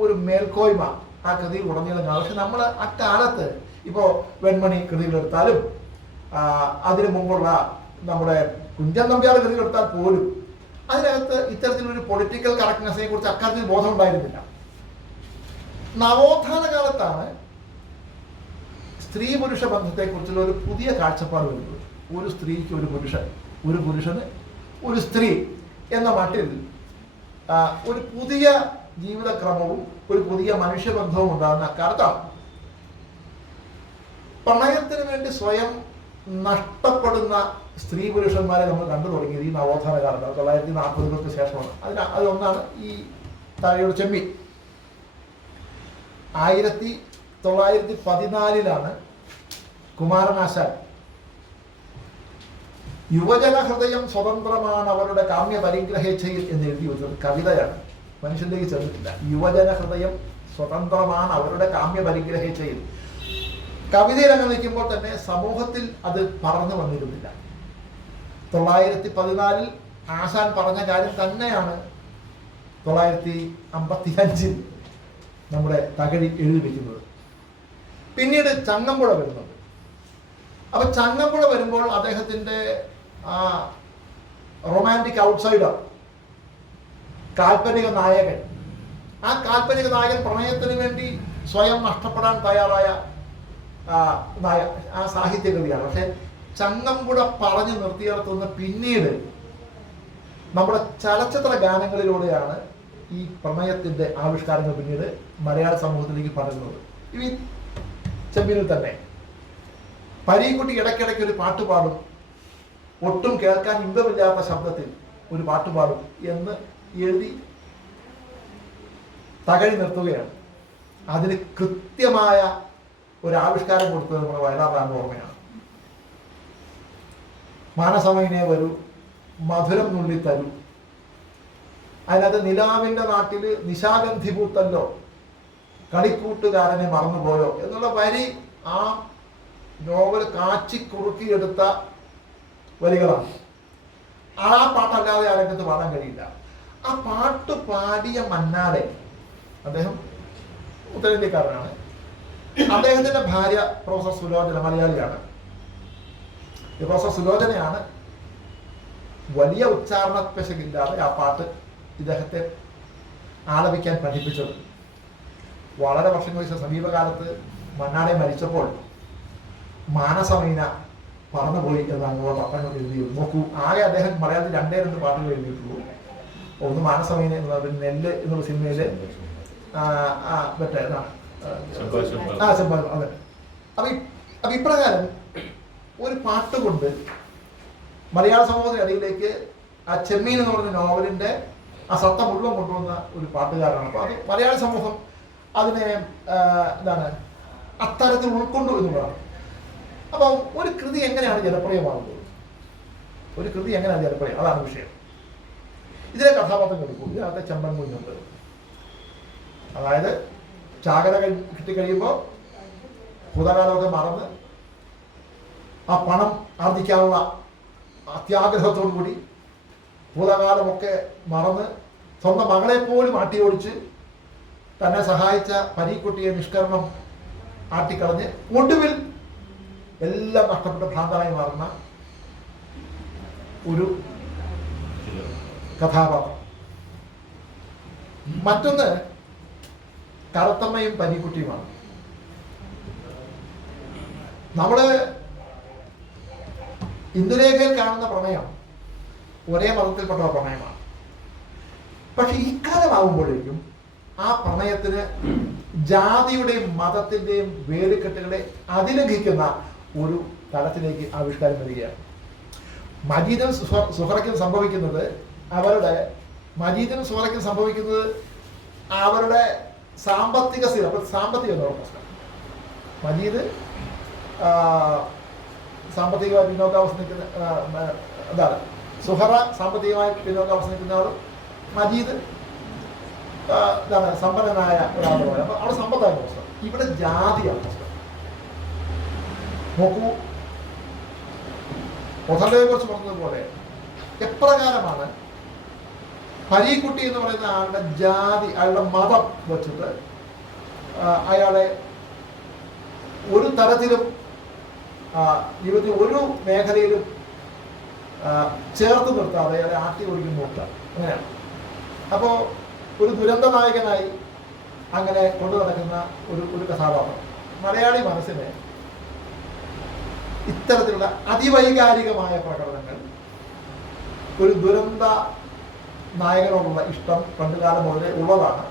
ഒരു മേൽക്കോയ്മ ആ കൃതിയിൽ ഉടനീളം കാണാം. പക്ഷെ നമ്മൾ അക്കാലത്ത് ഇപ്പോൾ വെൺമണി കൃതികളെടുത്താലും അതിനു മുമ്പുള്ള നമ്മുടെ കുഞ്ചൻ നമ്പ്യാർ കൃതികളെടുത്താൽ പോലും അതിനകത്ത് ഇത്തരത്തിലൊരു പൊളിറ്റിക്കൽ കറക്റ്റ്നെസ്സിനെ കുറിച്ച് അക്കാലത്തിൽ ബോധമുണ്ടായിരുന്നില്ല. നവോത്ഥാന കാലത്താണ് സ്ത്രീ പുരുഷ ബന്ധത്തെക്കുറിച്ചുള്ള ഒരു പുതിയ കാഴ്ചപ്പാട് വരുന്നത്. ഒരു സ്ത്രീക്ക് ഒരു പുരുഷൻ, ഒരു പുരുഷന് ഒരു സ്ത്രീ എന്ന മട്ടിൽ ഒരു പുതിയ ജീവിതക്രമവും ഒരു പുതിയ മനുഷ്യബന്ധവും ഉണ്ടാകുന്ന അക്കാലത്താണ്. പ്രണയത്തിന് വേണ്ടി സ്വയം നഷ്ടപ്പെടുന്ന സ്ത്രീ പുരുഷന്മാരെ നമ്മൾ കണ്ടു തുടങ്ങിയത് ഈ നവോത്ഥാന കാലത്താണ്, 1940-കൾക്ക് ശേഷമാണ്. അതൊന്നാണ് ഈ തകഴിയുടെ ചെമ്മീൻ. 1914 കുമാരനാശാൻ യുവജന ഹൃദയം സ്വതന്ത്രമാണ് അവരുടെ കാമ്യ പരിഗ്രഹേച്ഛയിൽ എന്ന് എഴുതി വെച്ചത് കവിതയാണ്, മനുഷ്യൻ്റെക്ക് ചേർന്നിട്ടില്ല. യുവജന ഹൃദയം സ്വതന്ത്രമാണ് അവരുടെ കാമ്യ പരിഗ്രഹേച്ഛയിൽ. കവിതയിൽ അങ്ങ് നിൽക്കുമ്പോൾ തന്നെ സമൂഹത്തിൽ അത് പറഞ്ഞു വന്നിരുന്നില്ല. 1914 ആശാൻ പറഞ്ഞ കാര്യം തന്നെയാണ് 1955 നമ്മുടെ തകഴി എഴുതി വയ്ക്കുന്നത്. പിന്നീട് ചങ്ങമ്പുഴ വരുന്നത്. അപ്പൊ ചങ്ങമ്പുഴ വരുമ്പോൾ അദ്ദേഹത്തിന്റെ റൊമാൻറ്റിക് ഔട്ട്സൈഡർ, കാൽപ്പനിക നായകൻ, ആ കാൽപ്പനിക നായകൻ പ്രണയത്തിന് വേണ്ടി സ്വയം നഷ്ടപ്പെടാൻ തയ്യാറായ ആ സാഹിത്യകൃതിയാണ്. പക്ഷെ ചങ്ങമ്പുഴ പറഞ്ഞു നിർത്തിയിടത്തുനിന്ന് പിന്നീട് നമ്മുടെ ചലച്ചിത്ര ഗാനങ്ങളിലൂടെയാണ് ഈ പ്രണയത്തിന്റെ ആവിഷ്കാരങ്ങൾ പിന്നീട് മലയാള സമൂഹത്തിലേക്ക് പടരുന്നത്. ഈ ചെമ്മീനിൽ തന്നെ പരീക്കുട്ടി ഇടയ്ക്കിടയ്ക്ക് ഒരു പാട്ട് പാടും, ഒട്ടും കേൾക്കാൻ ഇമ്പമില്ലാത്ത ശബ്ദത്തിൽ ഒരു പാട്ട് പാടും എന്ന് എഴുതി തകഴി നിർത്തുകയാണ്. അതിന് കൃത്യമായ ഒരു ആവിഷ്കാരം കൊടുത്തത് നമ്മുടെ വയലാറാണ് ഓർമ്മയാണ്. മാനസമൈനെ വരൂ, മധുരം നുള്ളി തരൂ, അതിനകത്ത് നിലാവിന്റെ നാട്ടില് നിശാഗന്ധി പൂത്തല്ലോ, കളിക്കൂട്ടുകാരനെ മറന്നുപോയോ എന്നുള്ള വരി ആ നോവൽ കാച്ചി കുറുക്കിയെടുത്ത വരികളാണ്. ആ പാട്ടല്ലാതെ ആ രംഗത്ത് പാടാൻ കഴിയില്ല. ആ പാട്ട് പാടിയ മന്നാലെ, അദ്ദേഹം ഉത്തരേന്ത്യക്കാരനാണ്. അദ്ദേഹത്തിന്റെ ഭാര്യ പ്രൊഫസർ സുലോചന, മലയാളിയാണ്. പ്രൊഫസർ സുലോചനയാണ് വലിയ ഉച്ചാരണ പിശകില്ലാതെ ആ പാട്ട് ഇദ്ദേഹത്തെ ആലപിക്കാൻ പഠിപ്പിച്ചത്. വളരെ വർഷങ്ങൾക്ക് ശേഷം സമീപകാലത്ത് മന്നാടെ മരിച്ചപ്പോൾ മാനസമൈന പറന്നുപോയി എന്നാണ് പത്രങ്ങൾ എഴുതിയത്. നോക്കൂ, ആകെ അദ്ദേഹം മലയാളത്തിൽ 2 പാട്ടുകൾ എഴുതിയിട്ടുള്ളൂ. ഒന്ന് മാനസമൈന എന്നുള്ള നെല്ല് എന്നുള്ള സിനിമയില് മറ്റേ ചെമ്പാൽ. അതെ. അപ്പൊ ഇപ്രകാരം ഒരു പാട്ട് കൊണ്ട് മലയാള സമൂഹത്തിനിടയിലേക്ക് ആ ചെമ്മീൻ എന്ന് പറഞ്ഞ നോവലിന്റെ ആ സത്ത മുഴുവൻ കൊണ്ടുവന്ന ഒരു പാട്ടുകാരനാണ്. അപ്പൊ അത് മലയാള സമൂഹം അതിനെ എന്താണ് അത്തരത്തിൽ ഉൾക്കൊണ്ടു എന്നുള്ളതാണ്. അപ്പം ഒരു കൃതി എങ്ങനെയാണ് ജനപ്രിയമാകുന്നത്, ഒരു കൃതി എങ്ങനെയാണ് ജനപ്രിയം, അതാണ് വിഷയം. ഇതിലെ കഥാപാത്രം കൊടുക്കും. ഇതിനകത്തെ ചെമ്പൻ കുഞ്ഞുണ്ട്, അതായത് ചാകര കിട്ടിക്കഴിയുമ്പോൾ ഭൂതകാലമൊക്കെ മറന്ന് ആ പണം ആർജിക്കാനുള്ള അത്യാഗ്രഹത്തോടു കൂടി ഭൂതകാലമൊക്കെ മറന്ന് സ്വന്തം മകളെ പോലും ആട്ടിയോടിച്ച് തന്നെ സഹായിച്ച പരീക്കുട്ടിയെ നിഷ്കരണം ആട്ടിക്കളഞ്ഞ് ഒടുവിൽ എല്ലാം നഷ്ടപ്പെട്ട ഭ്രാന്തനായി മാറുന്ന ഒരു കഥാപാത്രം. മറ്റൊന്ന് കറുത്തമ്മയും പരീക്കുട്ടിയുമാണ്. നമ്മള് ഇന്ദുലേഖയിൽ കാണുന്ന പ്രണയം ഒരേ മതത്തിൽപ്പെട്ട പ്രണയമാണ്. പക്ഷെ ഇക്കാലമാകുമ്പോഴേക്കും ആ പ്രണയത്തിന് ജാതിയുടെയും മതത്തിന്റെയും വേലിക്കെട്ടുകളെ അതിലംഘിക്കുന്ന ഒരു തലത്തിലേക്ക് ആവിഷ്കാരം വരികയാണ്. മജീദും സുഹറയ്ക്കും സംഭവിക്കുന്നത് അവരുടെ സാമ്പത്തിക സ്ഥിതി, അപ്പൊ സാമ്പത്തിക പ്രശ്നം. മജീദ് സാമ്പത്തികമായി പിന്നോക്കാവസ്ഥ നിൽക്കുന്ന എന്താണ്, സുഹറ സാമ്പത്തികമായി പിന്നോക്കാവസ്ഥ നിൽക്കുന്ന ആളും മജീദ് എന്താണ് സമ്പന്നനായ ഒരാളുമാണ്. അപ്പൊ അവിടെ സമ്പത്തായ പ്രശ്നം, ഇവിടെ ജാതിയാണ് പ്രശ്നം. നോക്കൂ, ഒഥല്ലയെ കുറിച്ച് പറഞ്ഞതുപോലെ എപ്രകാരമാണ് പരീക്കുട്ടി എന്ന് പറയുന്ന ആളുടെ ജാതി, അയാളുടെ മതം വെച്ചിട്ട് അയാളെ ഒരു തരത്തിലും ജീവിതത്തിൽ ഒരു മേഖലയിലും ചേർത്ത് നിർത്താതെ അയാളെ ആട്ടി ഓടിക്കുന്നു നോക്കുക, അങ്ങനെയാണ്. അപ്പോൾ ഒരു ദുരന്ത നായകനായി അങ്ങനെ കൊണ്ടു നടക്കുന്ന ഒരു കഥാപാത്രം മലയാളി മനസ്സിനെ ഇത്തരത്തിലുള്ള അതിവൈകാരികമായ പ്രകടനങ്ങൾ, ഒരു ദുരന്ത നായകനോടുള്ള ഇഷ്ടം പണ്ടുകാലം മുതലേ ഉള്ളതാണ്.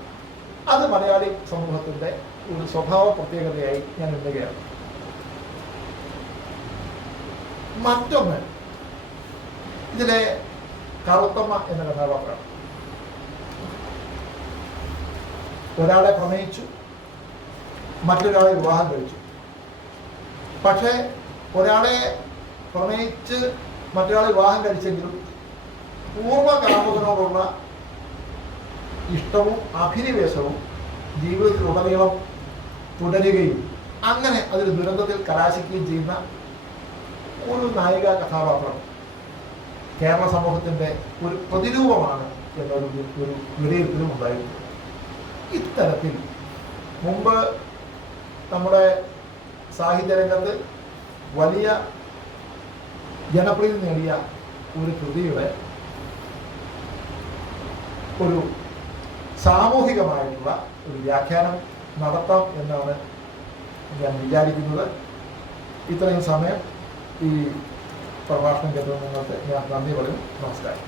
അത് മലയാളി സമൂഹത്തിൻ്റെ ഒരു സ്വഭാവ പ്രത്യേകതയായി ഞാൻ എണ്ണുകയാണ്. മറ്റൊന്ന് ഇതിലെ കറുത്തമ്മ എന്ന കഥാപാത്രമാണ്. ഒരാളെ പ്രണയിച്ചു, മറ്റൊരാളെ വിവാഹം കഴിച്ചു. പക്ഷേ ഒരാളെ പ്രണയിച്ച് മറ്റൊരാളെ വിവാഹം കഴിച്ചെങ്കിലും പൂർവ്വകാമുകനോടുള്ള ഇഷ്ടവും അഭിനിവേശവും ജീവിതത്തിലുടനീളം തുടരുകയും അങ്ങനെ അതൊരു ദുരന്തത്തിൽ കലാശിക്കുകയും ചെയ്യുന്ന ഒരു നായിക കഥാപാത്രം കേരള സമൂഹത്തിൻ്റെ ഒരു പ്രതിരൂപമാണ് എന്നൊരു വിലയിരുത്തലും ഉണ്ടായിരുന്നു. ഇത്തരത്തിൽ മുമ്പ് നമ്മുടെ സാഹിത്യരംഗത്ത് വലിയ ജനപ്രീതി നേടിയ ഒരു കൃതിയുടെ ഒരു സാമൂഹികമായിട്ടുള്ള ഒരു വ്യാഖ്യാനം നടത്താം എന്നാണ് ഞാൻ വിചാരിക്കുന്നത്. ഇത്രയും സമയം ഈ പ്രഭാഷണം കേട്ടത് നിങ്ങൾക്ക് ഞാൻ നന്ദി പറയും. നമസ്കാരം.